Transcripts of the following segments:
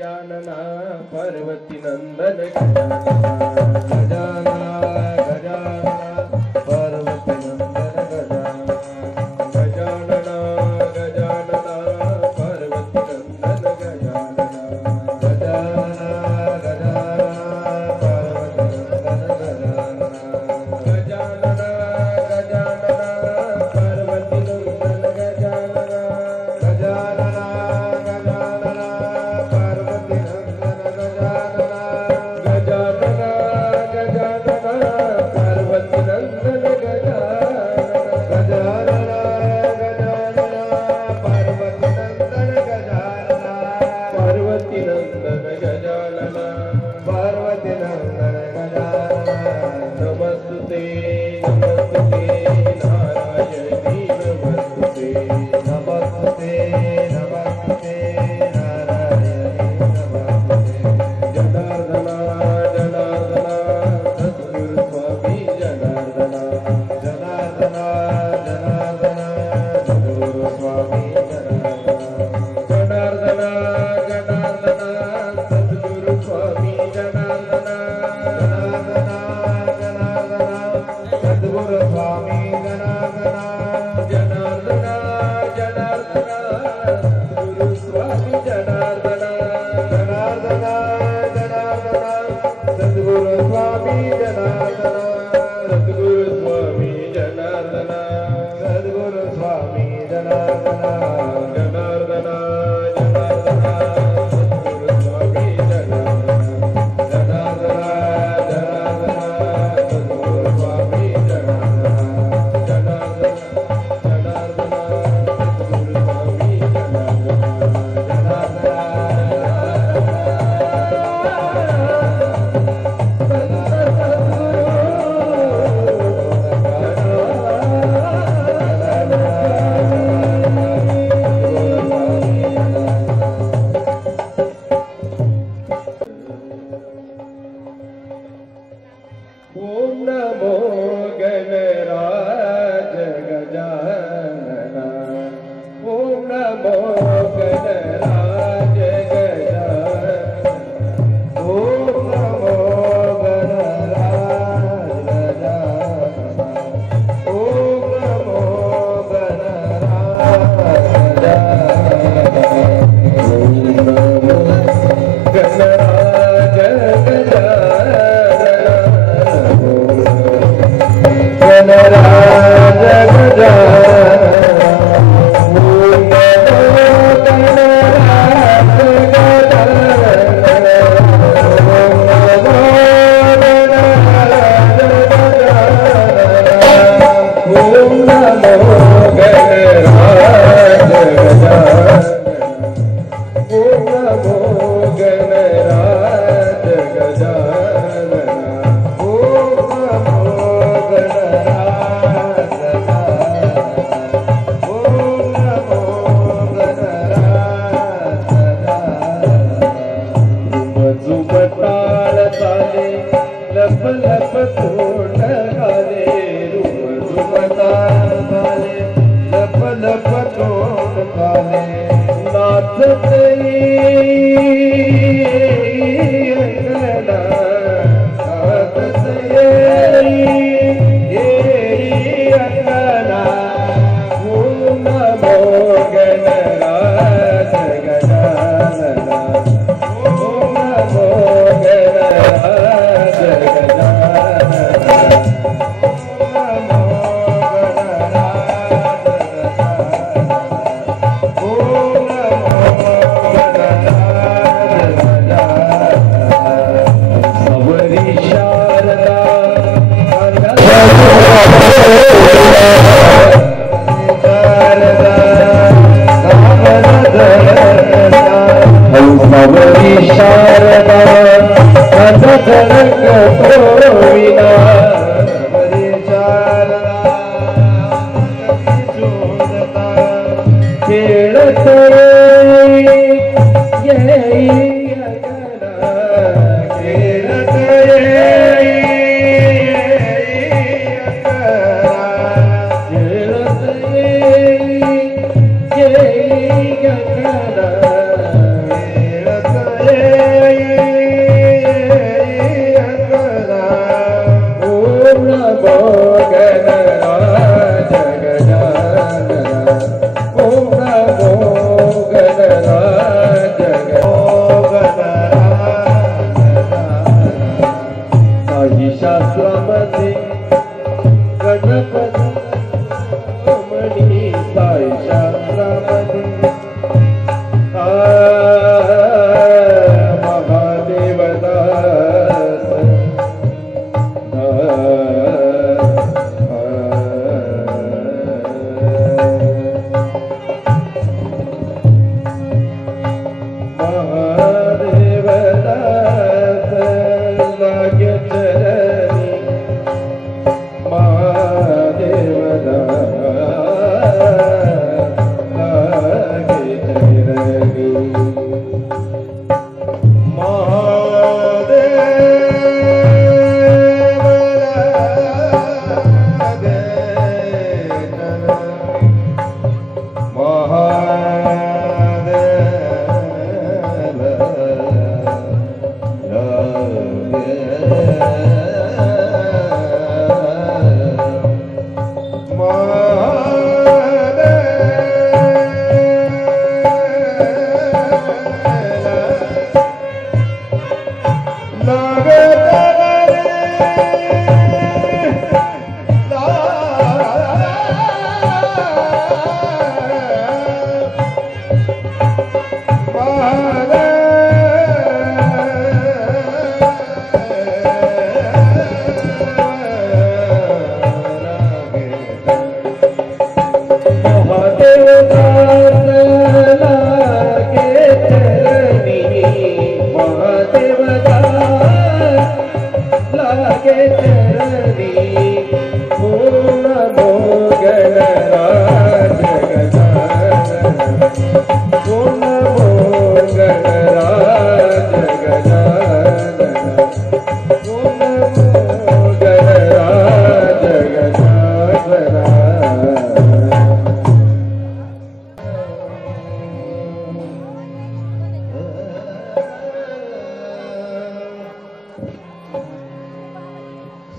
गजानना पार्वती नंदन गजानना गजानना पार्वती नंदन गजानना गजानना पार्वती नंदन गजानना गजानना गजानना पार्वती नंदन गजानना गजानना पार्वती नंदन गजानना गजानना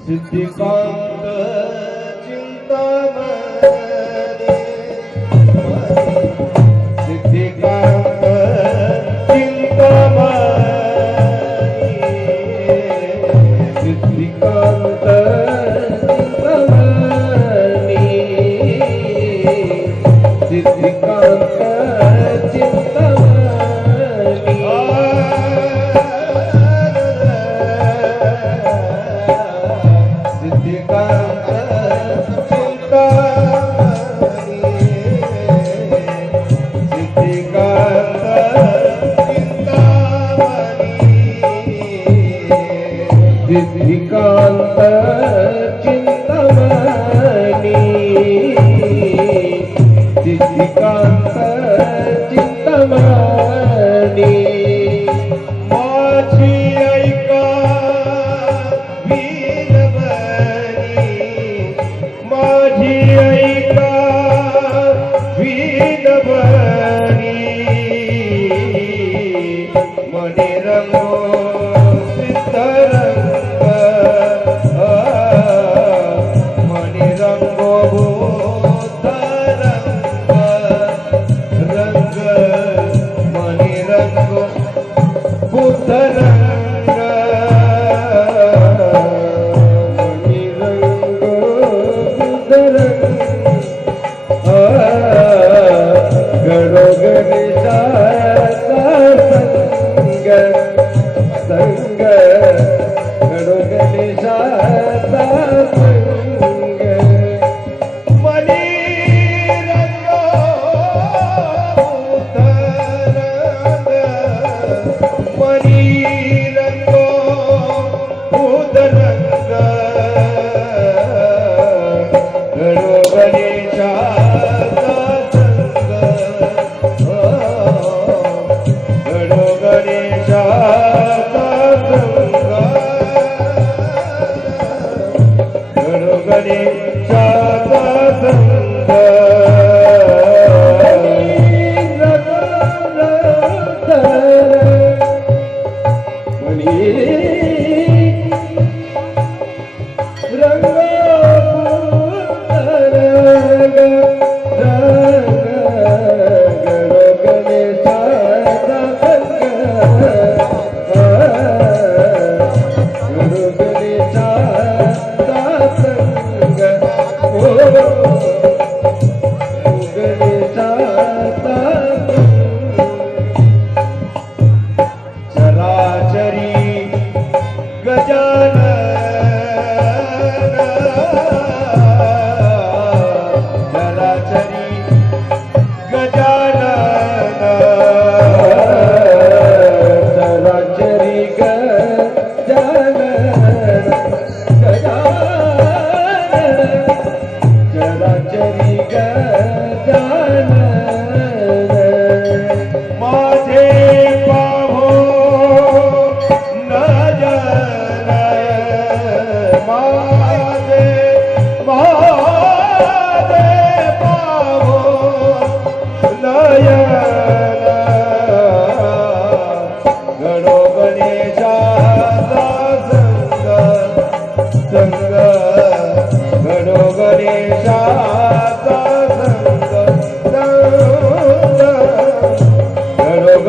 सिद्धिकांत चिंतामणी सिद्धिकांत चिंतामणी सिद्धिकांत चिंतामणी सिद्धिकांत सिद्धिकांत चिंतामणी सिद्धिकांत चिंतामणी माझी ऐका वीणबणी माझी ऐका वीणबणी मने रंगो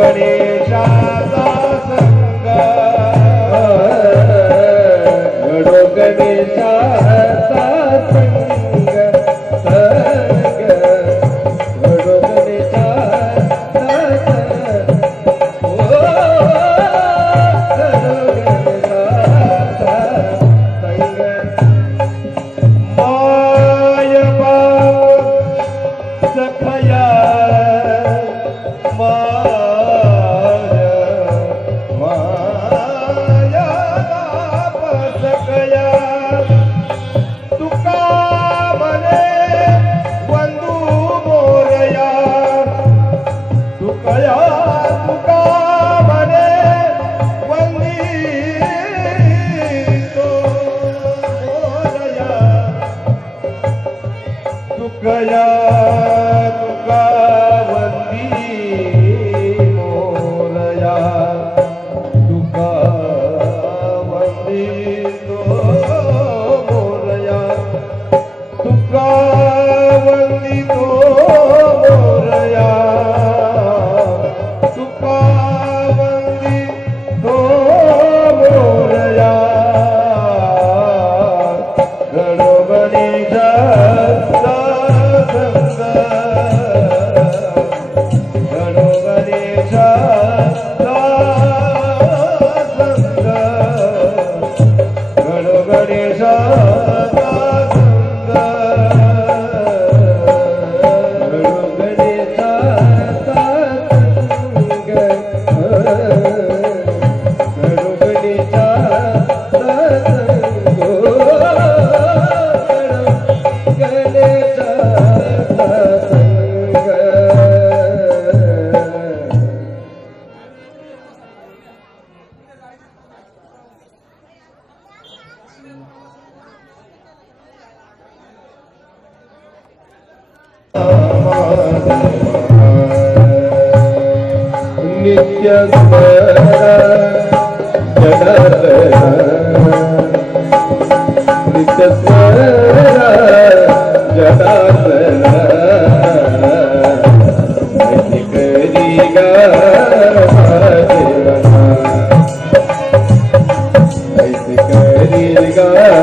गणेशाचा संग नित्य स्मरण जनार्दन नित्य स्मरण जनार्दन ऐसी करी गा ऐसी करी गा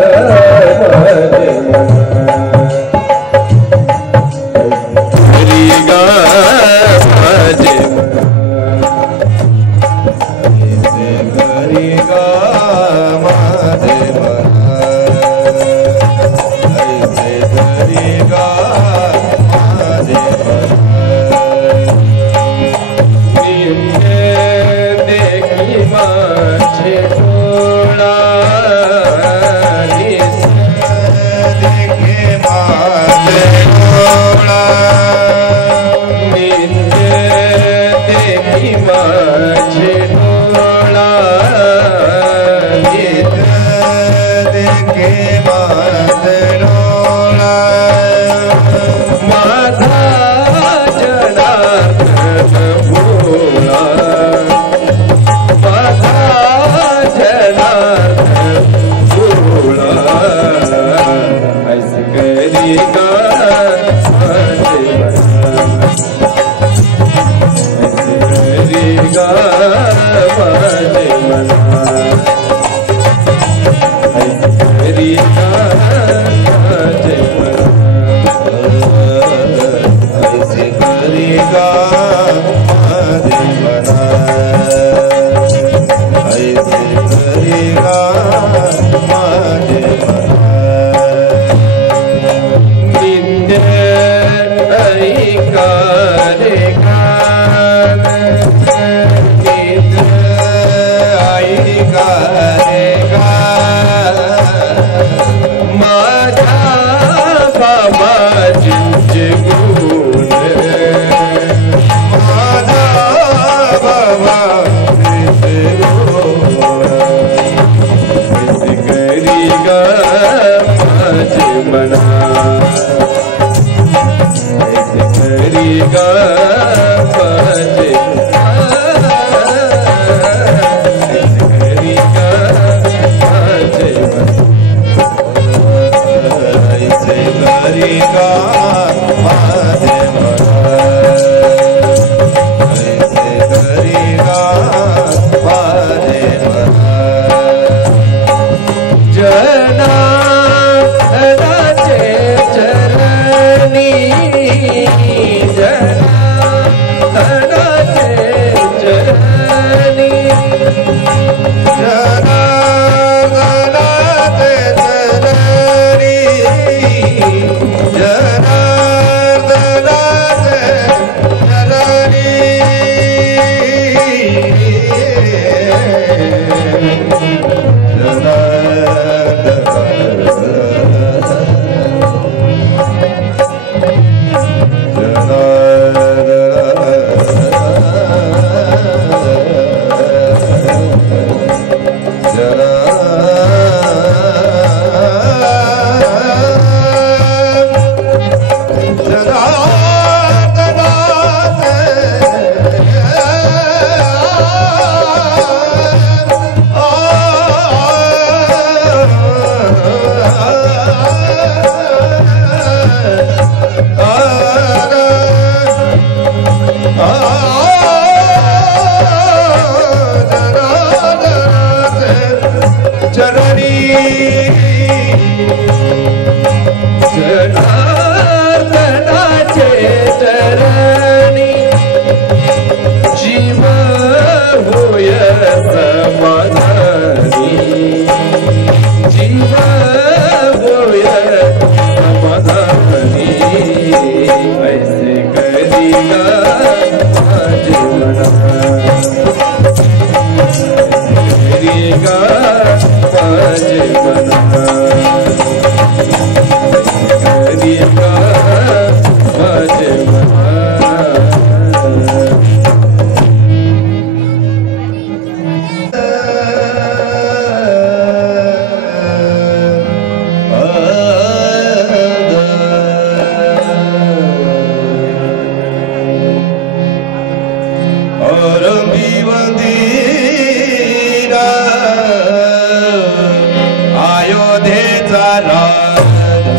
राजा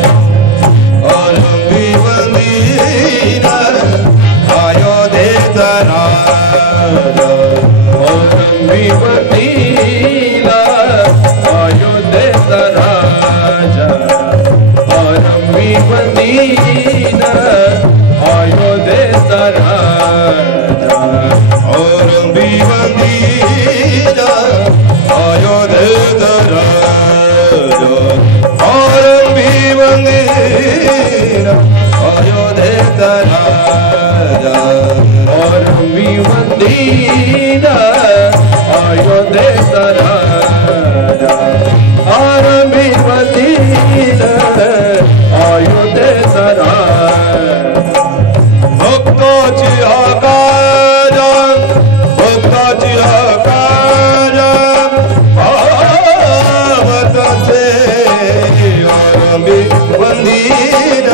आरंभी मंदिरा अयोध्या राजा आरंभी मंदिरा अयोध्या राजा आरंभी मंदिरा अयोध्या राजा आरंभी मंदिरा अयोध्या राजा आरंभी मंदिरा अयोध्या राजा आरंभी मंदिरा अयोध्या राजा आरंभी मंदिरा अयोध्या राजा भक्ताची आकार भक्ताची आकार भावताचे आरंभी मंदिर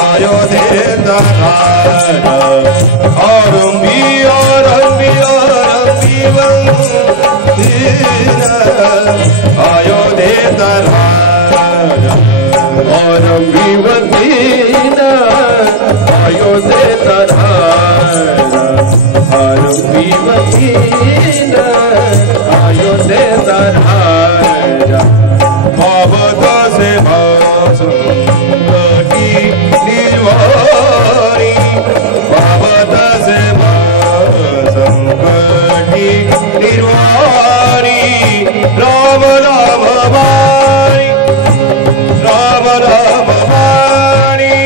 अयोध्येचा राजा आरंभी आरंभी आरंभी मंदिर अयोध्येचा राजा आरंभी मंदिरा अयोध्या राजा आरंभी मंदिरा अयोध्या राजा भावताचे भासंकटी निर्वाणी भावताचे भासंकटी निर्वाणी राम राम वाणी राम राम वाणी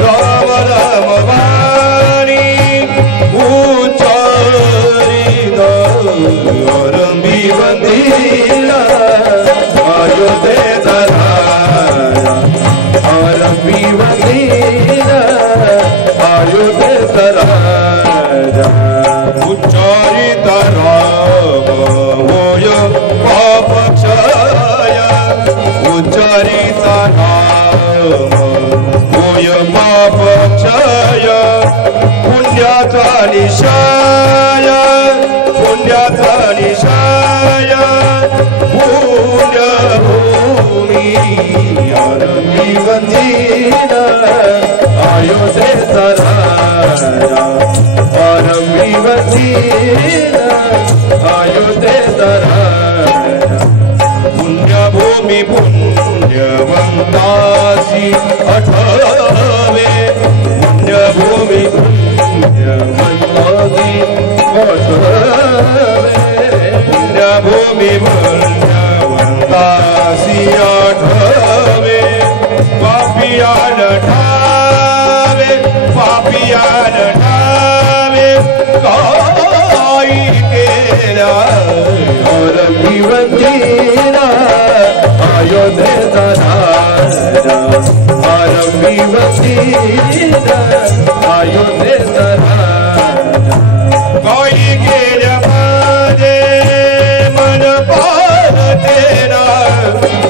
राम राम वाणी उच्चारित आरंभी मंदिरा अयोध्या राजा आरंभी मंदिरा अयोध्या राजा उच्चारित राम होय पापक्षय उच्चारित राम होय पापक्षय पुण्याचा निशाय पुण्याचा निशाय पुण्यभूमी आरंभी मंदिरा अयोध्या राजा आरंभी मंदिरा अयोध्या राजा पुण्यभूमी पुण्यवंतासी आठवे पुण्यभूमी पुण्यवंतासी आठवे पुण्यभूमी पुण्यवंतासी आठवे पापियान ठावे पापियान ठावे काही केल्या आरंभी मंदिरा अयोध्या राजा आरंभी मंदिरा अयोध्या राजा काही केल्या माझे मन पालतेना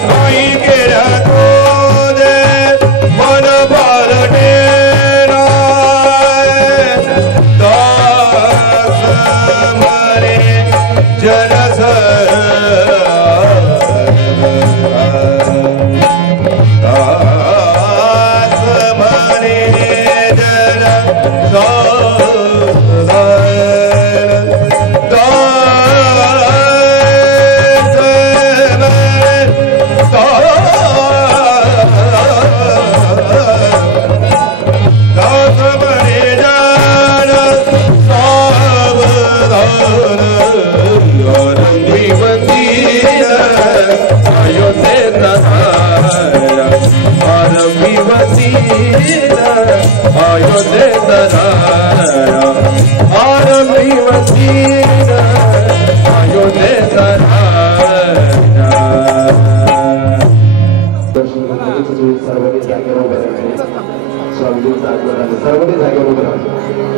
काही केल्या तुझे मन पालतेना दास मरे जनस दास मरे जन आरंभी मंदिरा अयोध्या राजा आरंभी मंदिरा अयोध्या राजा आरंभी मंदिरा अयोध्या राजा सर्वने जागेवर उभे राहायचे स्वामी सर्वने जागेवर उभे राहायचे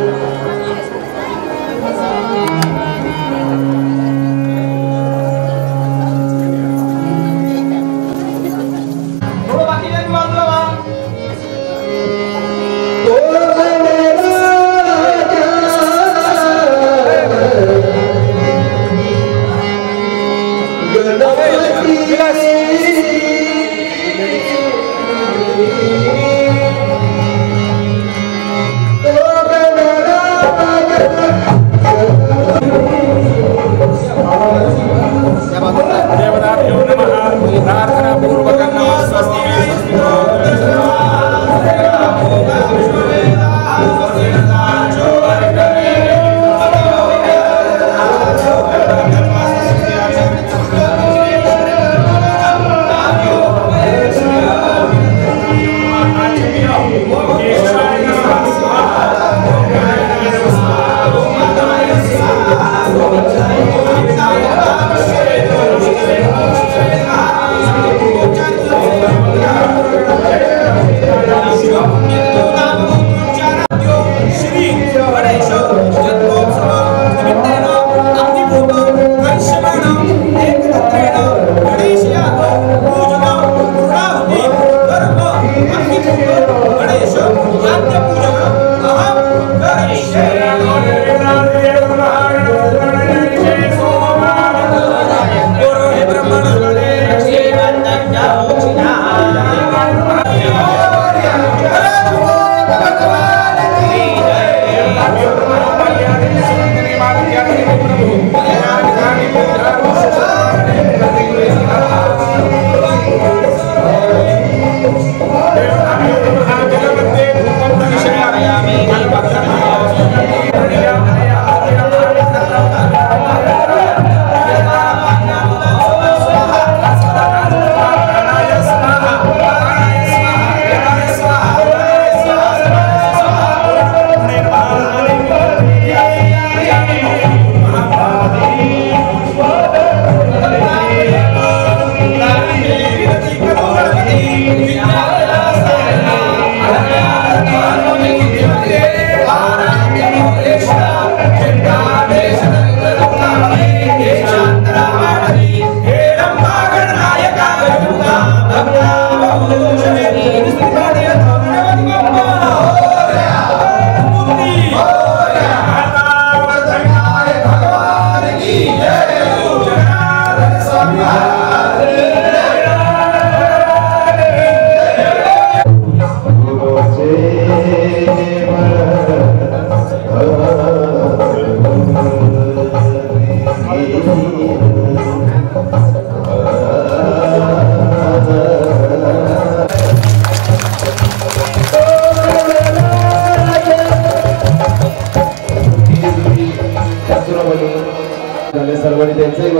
सर्वांनी त्यांचंही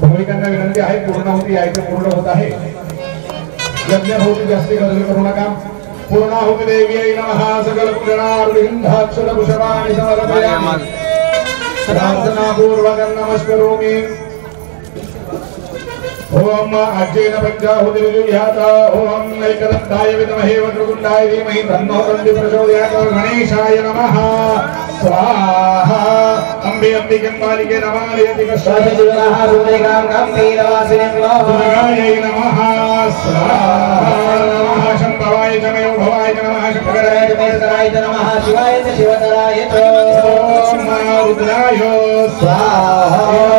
भाविकांना विनंती आहे, पूर्ण होती आहे पूर्ण होत आहे. यज्ञ होती जास्ती गजल करू नका. पूर्णाहुती देवी नमः. सकल पूजनार्घ्याक्षर पुष्पाणि समर्पयामि. प्रार्थना पूर्वकं नमस्करोमि. ओम अज्जेन पंचाहुतिर्जुह्यात. ओम एकदन्ताय विद्महे वक्रतुण्डाय धीमहि तन्नो दन्ति प्रचोदयात्. गणेशाय नमः. स्वाहा. अम्बे अम्बिके मालिके नमः. यति कष्टादिवराः सुदेगां गम्भीरवासिनीं दुर्गायै नमः. स्वाहा. नमः शम्भवाय च मयो भवाय च नमः. शङ्कराय च केसराय च नमः. शिवाय च शिवतराय च. ओम रुद्राय स्वाहा.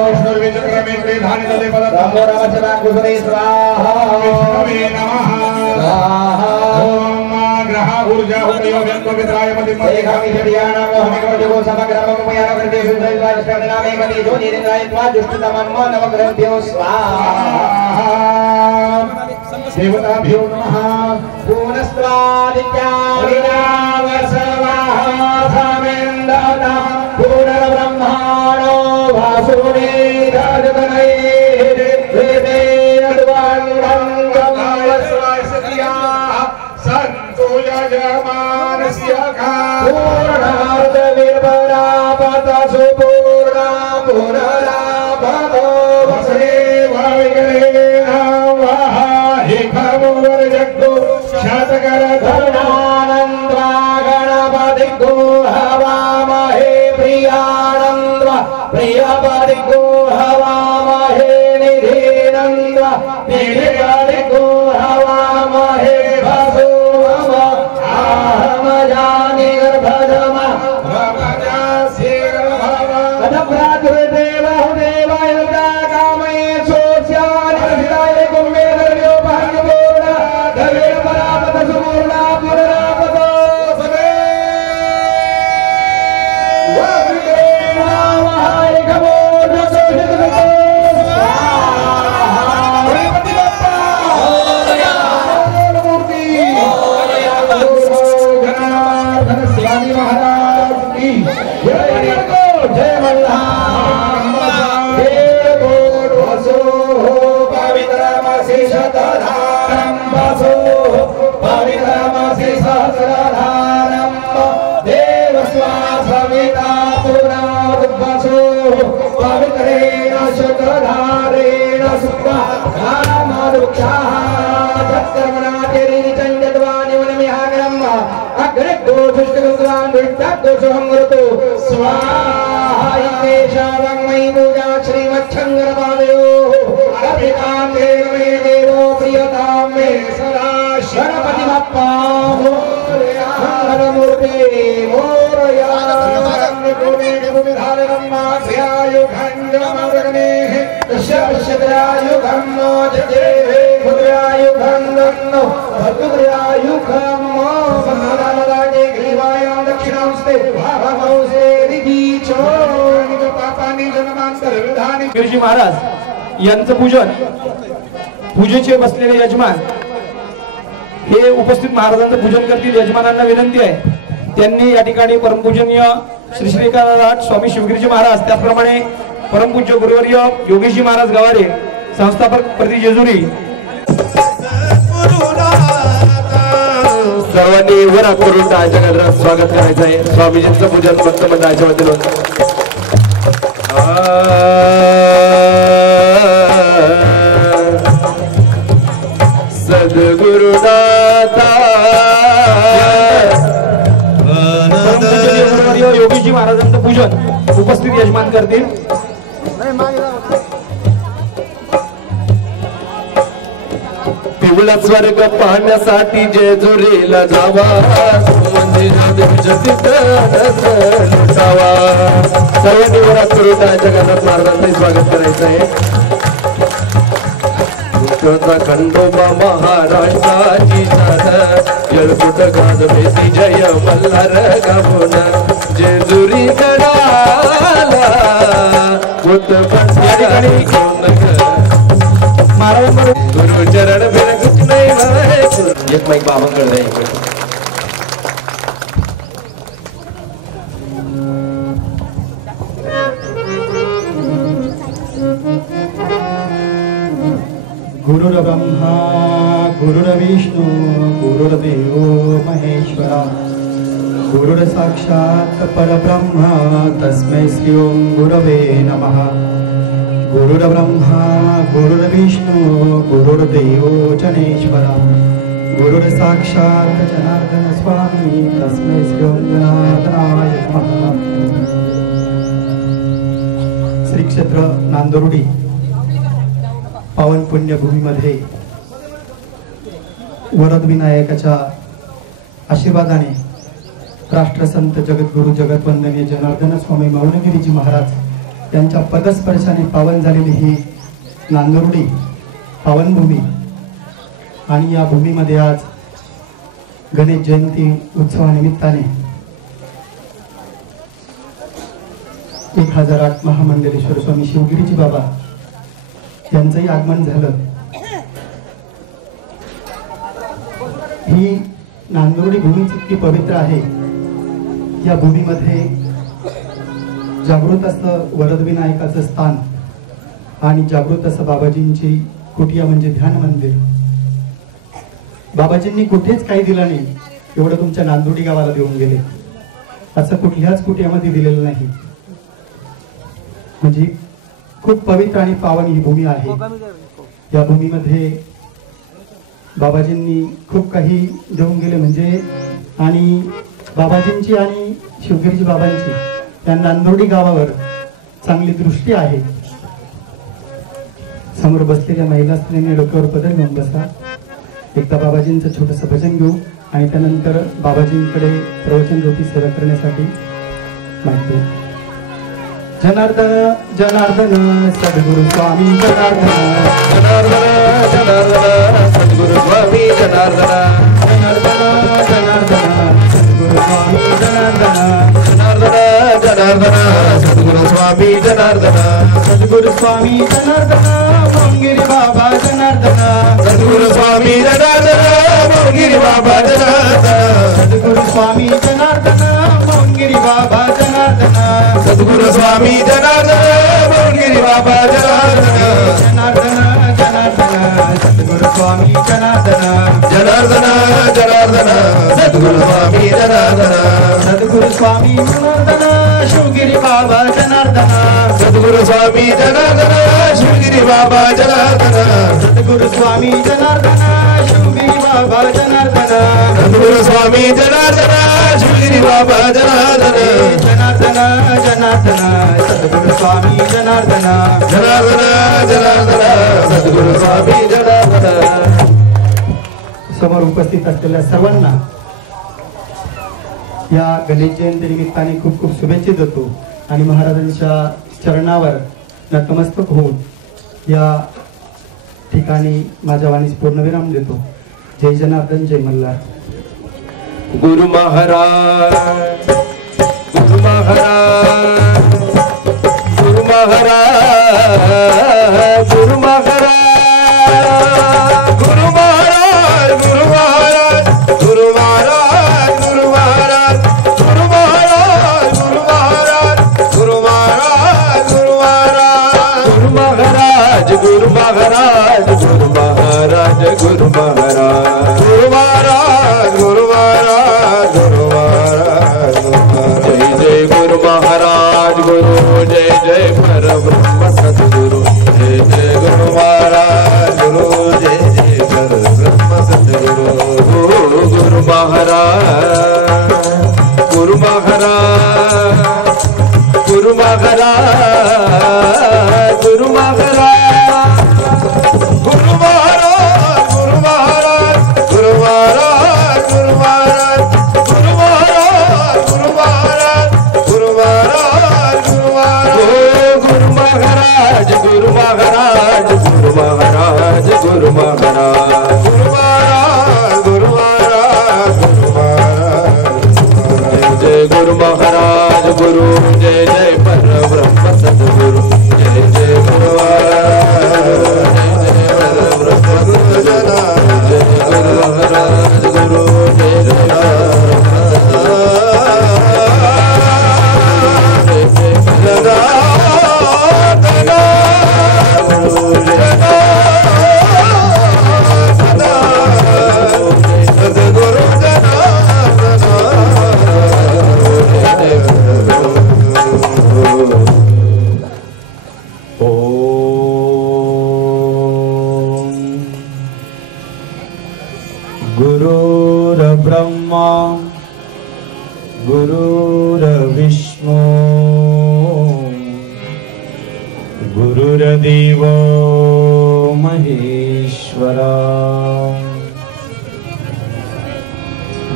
विष्णुर्वे चक्रमे धानि तदे पदम् रामचरा कुसुमे स्वाहा. विष्णवे नमः. स्वाहा. ओम ग्रह ऊर्जा उपयोगं पवित्राय मतिमतेगामि जडियानां मोहमिको समग्रममयान कृते सुंदराय स्कंदनामे मति ज्योतिरिन्द्राय त्वा दुष्टतमन्म नवग्रहभ्यो स्वाहा. देवताभ्यो नमः. पूर्णस्वादित्या विनावसवाः समेन्दता पूर्णब्रह्माणो भासुरे राजतनये गिरजी महाराज यांचं पूजन पूजेचे बसलेले यजमान हे उपस्थित महाराजांचं पूजन करतील. यजमानांना विनंती आहे त्यांनी या ठिकाणी परमपूजनीय श्री श्री एकादश स्वामी शिवगिरीजी महाराज त्याचप्रमाणे परमपूज्य गुरुवर्य योगेशजी महाराज गवारे संस्थापक प्रति जेजुरी सर्वांनी वर हात करून टाळ्या गजरात स्वागत करायचं आहे. स्वामीजींचं पूजन भक्त मंडळाच्या वतीनं सद्गुरुनाथा योगीजी महाराजांचं पूजन उपस्थित यजमान करतील. पिवळा स्वर्ग पाहण्यासाठी जेजुरीला जावा. सर्वांनी वरात करून जगन्नाथ महाराजांचं स्वागत करायचं आहे. खंडोबा महाराष्ट्राची येळकुट गाजवेती जय मल्हार गाभून जेजुरी गडाला या ठिकाणी मारावर गुरु चरण बिन कुछ नहीं भाई एक माईक बाबांकडे द्या इकडे. गुरुर्ब्रह्मा गुरुर्विष्णू गुरुर्देव महेश्वरा गुरुर्साक्षात् परब्रह्म तस्मै श्री ओम गुरवे नमः. गुरुर्ब्रह्मा गुरुर्विष्णू गुरुर्देव जनेश्वरा गुरुर्साक्षात् जनार्दन स्वामी तस्मै श्री ओम जनार्दनाय नमः. श्री क्षेत्र नांदुर्डी पावन पुण्यभूमीमध्ये वरद विनायकाच्या आशीर्वादाने राष्ट्रसंत जगद्गुरु जगतवंदनीय जनार्दन स्वामी मौनगिरीजी महाराज यांच्या पदस्पर्शाने पावन झालेली ही नांदुर्डी पावनभूमी आणि या भूमीमध्ये आज गणेश जयंती उत्सवानिमित्ताने 1008 महामंडलेश्वर स्वामी शिवगिरीजी बाबा यांचंही आगमन झालं. ही नांदुर्डी भूमी इतकी पवित्र आहे. या भूमीमध्ये जागृत असं वरदविनायकाचं स्थान आणि जागृत असं बाबाजींची कुटिया म्हणजे ध्यान मंदिर. बाबाजींनी कुठेच काही दिलं नाही एवढं तुमच्या नांदुर्डी गावाला देऊन गेले. असं कुठल्याच कुटियामध्ये दिलेलं नाही. म्हणजे खूप पवित्र आणि पावन ही भूमी आहे. या भूमीमध्ये बाबाजींनी खूप काही देऊन गेले म्हणजे आणि बाबाजींची आणि शिवगिरीजी बाबांची या नांदुर्डी गावावर चांगली दृष्टी आहे. समोर बसलेल्या महिला स्त्रीने डोक्यावर पदर घेऊन बसा. एकदा बाबाजींचं छोटंसं भजन घेऊ आणि त्यानंतर बाबाजींकडे प्रवचन रूपी सेवा करण्यासाठी मागतो. जनार्दन जनार्दन सद्गुरु स्वामी जनार्दन जनार्दन जनार्दन सद्गुरु स्वामी जनार्दन जनार्दन जनार्दन सद्गुरु स्वामी जनार्दन जनार्दन जनार्दन सद्गुरु स्वामी जनार्दन सद्गुरु स्वामी जनार्दन मंगिरी बाबा जनार्दन सद्गुरु स्वामी जनार्दन मंगिरी बाबा जनार्दन सद्गुरु स्वामी जनार्दन मंगिरी बाबा जनार्दन सद्गुरु स्वामी जनार्दन मंगिरी बाबा जनार्दन जनार्दन जनार्दन सद्गुरु स्वामी जनार्दन जनार्दन जनार्दन सद्गुरु स्वामी जनार्दन सद्गुरु स्वामी जनार्दन शिवगिरी बाबा जनार्दन सद्गुरु स्वामी जनार्दन शिवगिरी बाबा जनार्दन सद्गुरु स्वामी जनार्दन शिवगिरी बाबा जनार्दन सद्गुरु स्वामी जनार्दन शिवगिरी बाबा जनार्दन जनार्दन जनार्दन सद्गुरु स्वामी जनार्दन जनार्दन जनार्दन सद्गुरु स्वामी जनार्दन. समोर उपस्थित असलेल्या सर्वांना या गणेश जयंती निमित्ताने खूप खूप शुभेच्छा देतो आणि महाराजांच्या चरणावर नतमस्तक होऊन या ठिकाणी माझ्या वाणीस पूर्णविराम देतो. जय जनार्दन जय मल्हार. गुरु महाराज गुरु महाराज गुरु महाराज गुरु महाराज गुरु महाराज गुरु महाराज गुरु महाराज गुरु महाराज गुरु महाराज गुरु महाराज गुरु महाराज गुरु महाराज गुरु महाराज गुरु महाराज गुरु महाराज गुरु महाराज गुरु महाराज गुरु महाराज गुरु महाराज जय जय गुरु महाराज गुरु जय जय परब्रह्म सद्गुरु जय जय गुरु महाराज गुरु जय जय परब्रह्म सद्गुरु गुरु महाराज गुरु महाराज गुरु महाराज गुरु महाराज गुरु महाराज गुरु महाराज ओम गुरुर्ब्रह्मा गुरुर्विष्णू गुरुर्देवो महेश्वरा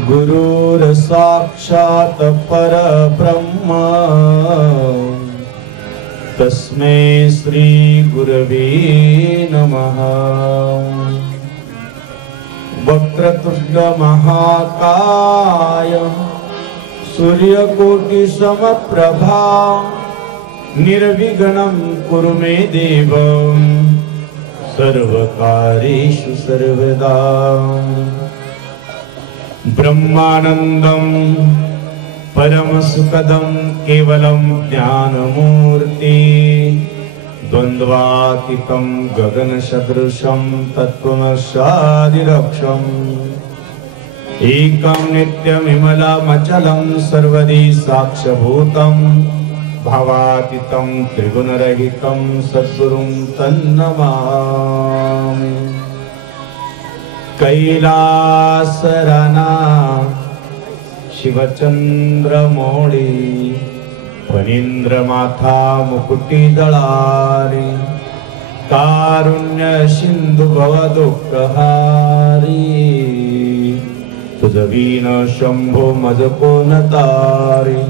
गुरुर्साक्षात् परब्रह्म तस्मै श्री गुरवे नमः। वक्रतुंड महाकाय सूर्यकोटि समप्रभा निर्विघ्नं कुरु मे देव सर्वकार्येषु सर्वदा। ब्रह्मानंदं परमसुखदं केवलं ज्ञानमूर्ति द्वन्द्वातीतं गगनसदृशं तत्त्वमस्यादिलक्ष्यम् एकं नित्यमिमलमचलं सर्वदी साक्षभूतं भावातीतं त्रिगुणरहितं सद्गुरुं तन्नमामि। कैलासराना शिवचंद्रमौळी फणींद्रमाथा मुकुटिदळारी कारुण्य सिंधु भवदुःखहारी तुझवीन शंभो मज कोण तारी।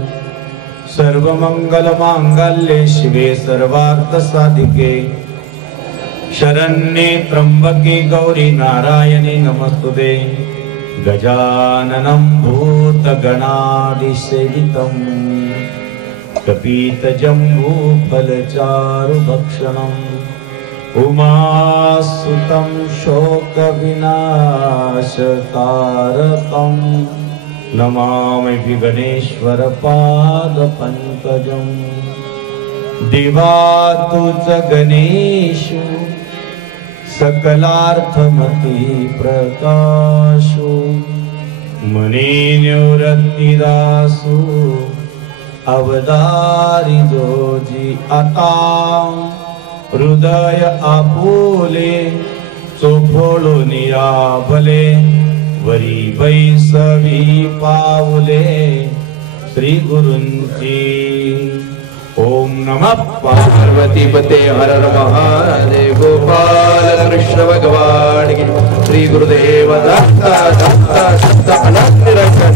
सर्वमंगलमांगल्ये शिवे सर्वार्थसाधिके शरण्ये त्र्यंबके गौरी नारायणी नमस्तुते। गजाननं भूतगणादिसेवितं कपितजम्बूफलचारुभक्षणम् उमासुतं शोकविनाशकारकं नमामि गणेश्वरपादपङ्कजम्। दिवातुच गणेशो सकलार्थमति प्रकाशो मने निवृत्तिदासो अवतारी जोजी आता हृदय आपुले चोफोळो निराभले वरी बैसवी पावले श्री गुरूंची। ओम नमः पार्वती पते हर हर महादेव गोपाल कृष्ण भगवान की श्री गुरुदेव दत्ता दत्ता दत्ता अनंत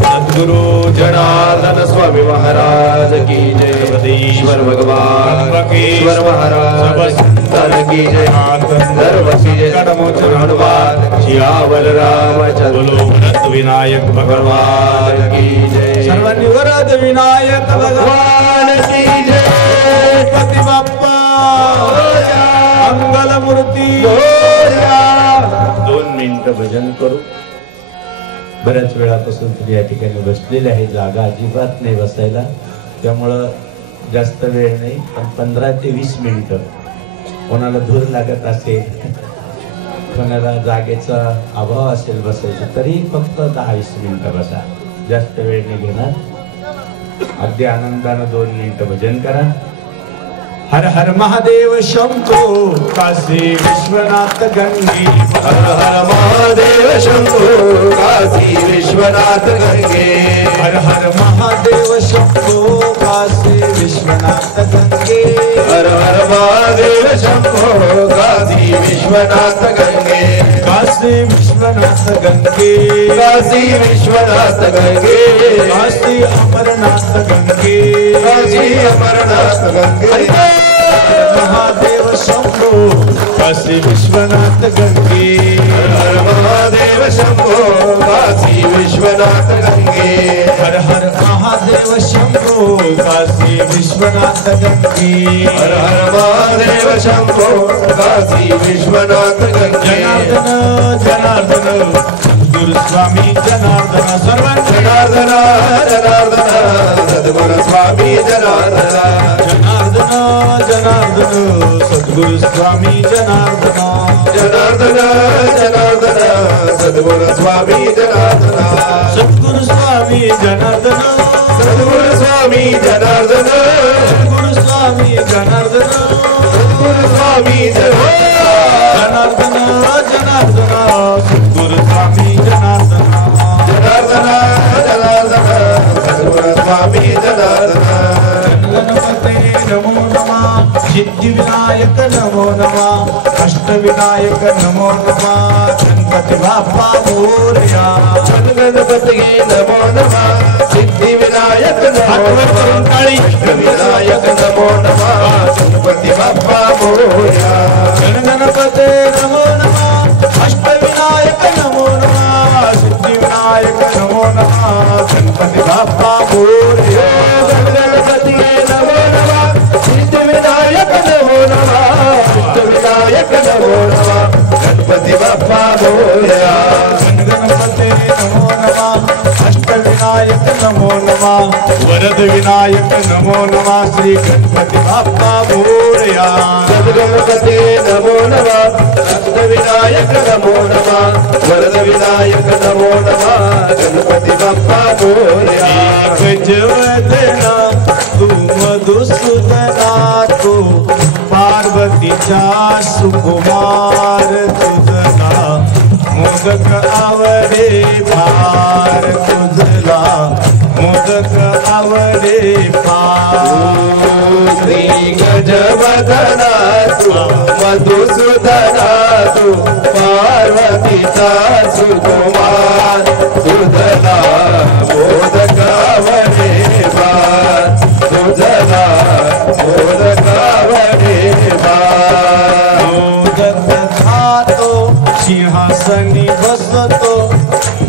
सद्गुरु जनार्दन स्वामी महाराज की जय। ईश्वर भगवान ईश्वर महाराज संतन की जय। सर्वसी जय कडमोचन हनुमान सियावर रामचंद्र बोलो विनायक भगवान की जय। सर्वांनी वरद विनायक भगवान की जय। गणपती बाप्पा मंगल मूर्ती। 2 मिनिटं भजन करू। बऱ्याच वेळापासून तुम्ही या ठिकाणी बसलेले आहे, जागा अजिबात नाही बसायला, त्यामुळं जास्त वेळ नाही, पण 15 ते 20 मिनिटं कोणाला धूर लागत असेल, कोणाला जागेचा अभाव असेल बसायचं, तरी फक्त 10-20 मिनिटं बसा, जास्त वेळ नाही घेणार। अगदी आनंदानं 2 मिनिटं भजन करा। हर हर महादेव शंभो काशी विश्वनाथ गंगे। हर हर महादेव शंभो काशी विश्वनाथ गंगे। हर हर महादेव शंभो काशी विश्वनाथ गंगे। हर हर महादेव शंभो काशी विश्वनाथ गंगे। काशी विश्वनाथ गंगे। काशी विश्वनाथ गंगे। काशी अमरनाथ गंगे। काशी अमरनाथ गंगे। महादेव शंभो काशी विश्वनाथ गंगे। हर हर महादेव शंभो काशी विश्वनाथ गंगे। हर हर महादेव शंभो काशी विश्वनाथ गंगे। हर हर महादेव शंभो काशी विश्वनाथ गंगे। जनार्दन जनार्दन सद्गुरु स्वामी जनार्दन सर्वांचे जनार्दन जनार्दन सद्गुरु स्वामी जनार्दन। जनार्दन जनार्दन सद्गुरु स्वामी जनार्दन। जनार्दन जनार्दन सद्गुरु स्वामी जनार्दन। सद्गुरु स्वामी जनार्दन। सद्गुरु स्वामी जनार्दन। सद्गुरु स्वामी जनार्दन सद्गुरु स्वामी जनार्दन जनार्दन सद्गुरु स्वामी जनार्दन जनार्दन जनार्दन सद्गुरु स्वामी जनार्दन गणपते नमो नमः सिद्धिविनायक नमो नमः अष्टविनायक नमो नमः गणपती बाप्पा मोरया गणपती नमो नमः सिद्धिविनायक नमो नमः अष्टविनायक नमो नमः गणपती बाप्पा मोरया गणपते नमो नमः अष्टविनायक नमो नमः सिद्धिविनायक नमो नमः गणपती बाप्पा मोरया गणपती नमो नमः सिद्धिविनायक नमो नमः अष्टविनायक नमो नमः गणपती बाप्पा मोरया गणपते नमो नमः अष्टविनायक नमो नमः वरद विनायक नमो नमः श्री गणपती बाप्पा मोरया गणपती नमो नमः अष्टविनायक नमो नमः वरद विनायक नमो नमः गणपती बाप्पा मोरया गजवदना तू मधुसूदना तू पार्वतीचा सुकुमार तुझला मोदक आवडे फार तुझला मोदक आवडे फार श्री गजवदना तू मधुसूदना तू पार्वतीचा सुकुमार तुझला मोदकावडे फार तुझला मोदकावडे फार मोदक खातो सिंहासनी बसतो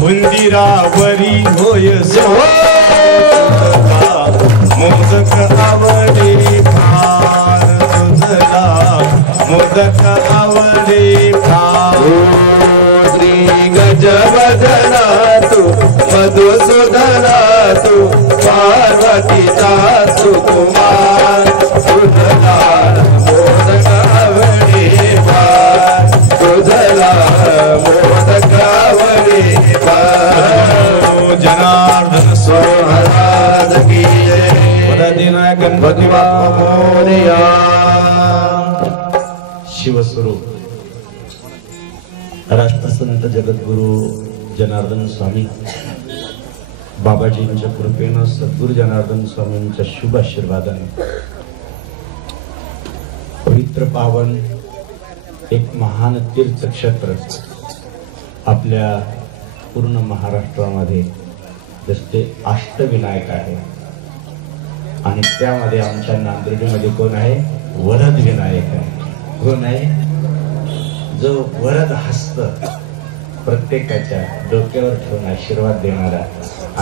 मंदिरावरी होय मोदक आवडे फार तुझला मोदक आवडे फार श्री गजवदना तू मधुसूदना तू पार्वतीचा सुकुमार तुझला मोदकावडे फार तुझला मोदकावडे फार जनार्दन महाराज की जय दिन गणपती बाप्पा मोरया शिवस्वरूप राष्ट्रसंत जगद्गुरु जनार्दन स्वामी बाबाजींच्या कृपेनं सद्गुरु जनार्दन स्वामींच्या शुभ आशीर्वादाने पवित्र पावन एक महान तीर्थक्षेत्र आपल्या पूर्ण महाराष्ट्रामध्ये जसे अष्टविनायक आहे आणि त्यामध्ये आमच्या नांदेडमध्ये कोण आहे वरद विनायक आहे कोण आहे जो वरद हस्त प्रत्येकाच्या डोक्यावर ठेवून आशीर्वाद देणारा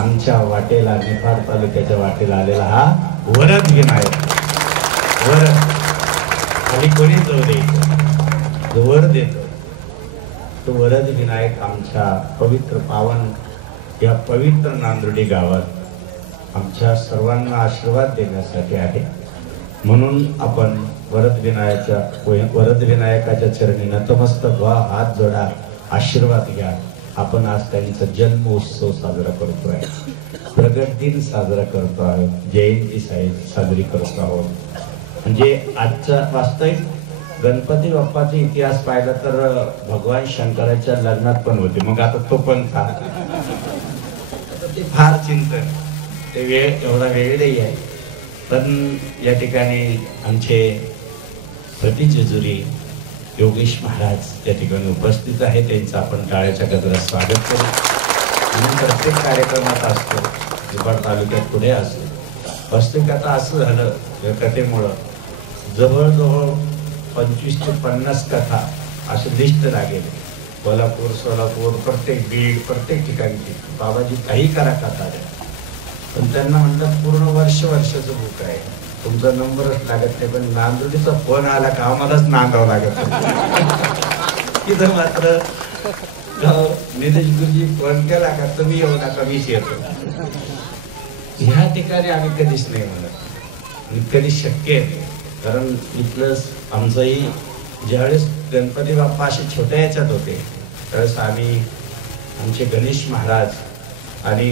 आमच्या वाटेला निफाड तालुक्याच्या वाटेला आलेला हा वरद विनायक वरद खाली कोणी जाऊ द्यायचं जो वर देतो तो वरद विनायक आमच्या पवित्र पावन या पवित्र नांदुर्डी गावात आमच्या सर्वांना आशीर्वाद देण्यासाठी आहे म्हणून आपण वरद विनायकाच्या चरणी नतमस्तक व्हा हात जोडा आशीर्वाद घ्या आपण आज त्यांचा जन्म उत्सव साजरा करतोय प्रगट दिन साजरा करतो आहोत जयंती साजरी करतो आहोत म्हणजे आजचा वास्तविक गणपती बाप्पाचा इतिहास पाहिला तर भगवान शंकराच्या लग्नात पण होते मग आता तो पण ते फार चिंतन ते वेळ एवढा वेळ नाही आहे पण या ठिकाणी आमचे प्रतिजेजुरी योगेश महाराज या ठिकाणी उपस्थित आहे त्यांचं आपण टाळ्याच्या गजरात स्वागत करू आणि प्रत्येक कार्यक्रमात असतो निफाड तालुक्यात पुढे असतो वास्तविक आता असं झालं या कथेमुळं जवळजवळ 25 ते 50 कथा असे लिस्ट लागेल कोल्हापूर सोलापूर प्रत्येक बीड प्रत्येक ठिकाणची बाबाजी काही करा कथा द्या पण त्यांना म्हणतात पूर्ण वर्षाचं बुक आहे तुमचा नंबरच लागत नाही पण नांदुर्डीचा फोन आला का आम्हालाच नांदावं लागत तिथं मात्र निलेश गुरुजी फोन केला का तुम्ही येऊ नका मीच येतो ह्या ठिकाणी आम्ही कधीच नाही म्हणत कधी शक्य आहे कारण इथलं आमचंही ज्यावेळेस गणपती बाप्पा असे छोट्या याच्यात होते त्यावेळेस आम्ही आमचे गणेश महाराज आणि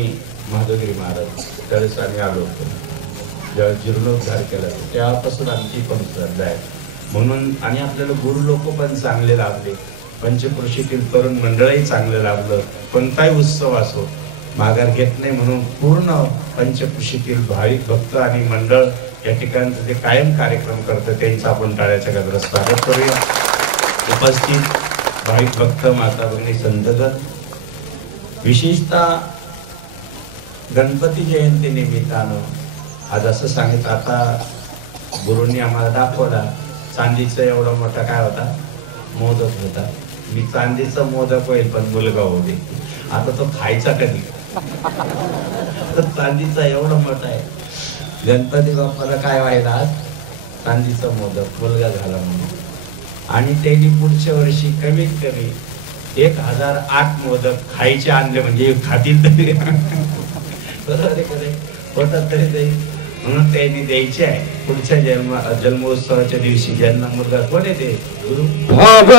महादेवगिरी महाराज त्यावेळेस आम्ही आलो होतो जेव्हा जीर्णोद्धार केला तेव्हापासून आमची पण श्रद्धा आहे. म्हणून आणि आपल्याला गुरु लोक पण चांगले लाभले, पंचक्रोशीतील तरुण मंडळही चांगलं लाभलं. कोणताही उत्सव असो माघार घेत नाही, म्हणून पूर्ण पंचक्रोशीतील भाविक भक्त आणि मंडळ या ठिकाणचं जे कायम कार्यक्रम करतं त्यांचं आपण टाळ्याच्या गजरात स्वागत करूया. उपस्थित भाविक भक्त, माता भगिनी, संतगण, विशेषतः गणपती जयंती निमित्तानं आज असं सांगितलं, आता गुरूंनी आम्हाला दाखवला चांदीचा एवढा मोठा काय होता मोदक होता. मी चांदीचा मोदक होईल पण मुलगा होते, आता तो खायचा कधी. चांदीचा एवढा मोठा आहे. गणपती बाप्पाला काय व्हायला आज चांदीचा मोदक मुलगा झाला म्हणून. आणि त्यांनी पुढच्या वर्षी कमीत कमी 1008 मोदक खायचे आणले, म्हणजे खातील तरी होतात तरी ते. म्हणून त्यांनी द्यायचे आहे पुढच्या जन्मोत्सवाच्या दिवशी ज्यांना मुलगा कोण येते गुरु. भाव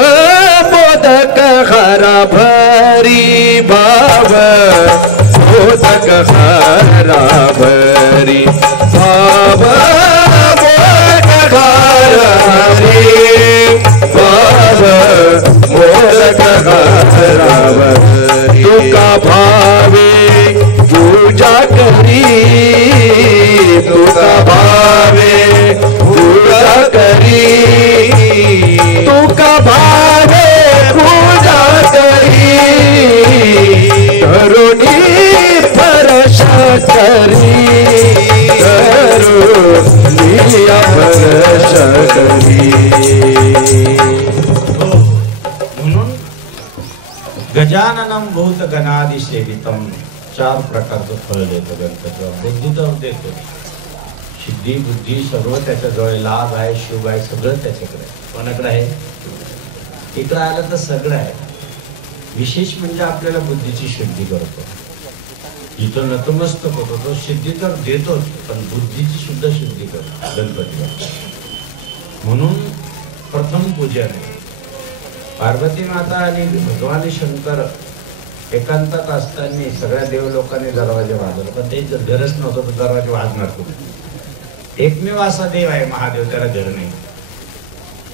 मोदक हरा भरी, भाव मोदक हरा भरी, भाव मोदक हरा भरी, भाव मोदक हरा भरी. तुका भावे पूजा करी, तुका भावे पूजा करी, तुका भावे पूजा करी, करुणी परश करी, करुणी परश करी. म्हणून गजाननम भूत गणादि सेवितम 4 प्रकारचं फळ देतो गणपती. बुद्धी तर देतो, सिद्धी बुद्धी सर्व त्याच्याजवळ, लाभ आहे, शुभ आहे, सगळं त्याच्याकडे. कोणाकडे आहे? इकडे आलं तर सगळं आहे. विशेष म्हणजे आपल्याला बुद्धीची शुद्धी करतो. इथं नतमस्तक होतो, तो सिद्धी तर देतोच, पण बुद्धीची सुद्धा शुद्धी करतो गणपती. म्हणून प्रथम पूजन आहे. पार्वती माता आणि भगवान शंकर एकांतात असताना सगळ्या देव लोकांनी दरवाजे वाजवले, पण ते जर घरच नव्हतं तर दरवाजे वाजणार कुठे. एकमेव असा देव आहे महादेव, त्याला घर नाही.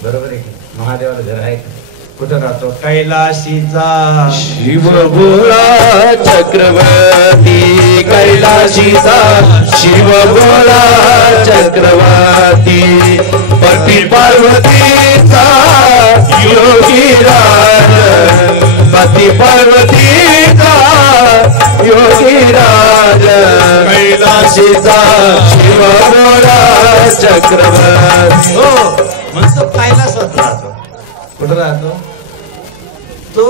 बरोबर आहे की? महादेवाला घर आहे का? कुठं राहतो? कैलाशीचा शिव भोळा चक्रवर्ती, कैलाशीचा शिव भोळा चक्रवर्ती, पती पार्वतीचा योगीराज, पती पार्वतीचा योगीराज, कैलाशीचा शिव भोळा चक्रवर्ती. हो म्हणतो कैलासात राहतो. कुठं राहतो? तो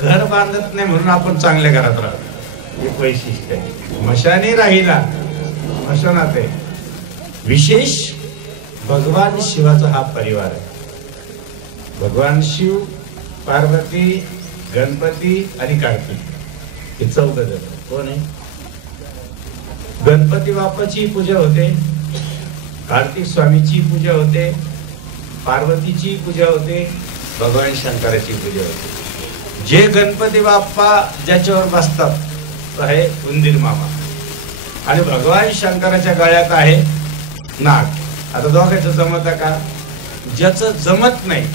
घर बांधत नाही म्हणून आपण चांगल्या घरात राहतो, एक वैशिष्ट्य आहे. मशानी राहिला मशानात आहे. विशेष भगवान शिवाचा हा परिवार आहे. भगवान शिव, पार्वती, गणपती आणि कार्तिक हे 4 जण. कोण आहे? गणपती बाप्पाची पूजा होते, कार्तिक स्वामीची पूजा होते, पार्वतीची पूजा होते, भगवान शंकराची पूजा होते. जे गणपती बाप्पा ज्याच्यावर बसतात तो आहे उंदीर मामा, आणि भगवान शंकराच्या गळ्यात आहे नाग. आता दोघांचं जमत का? ज्याचं जमत नाही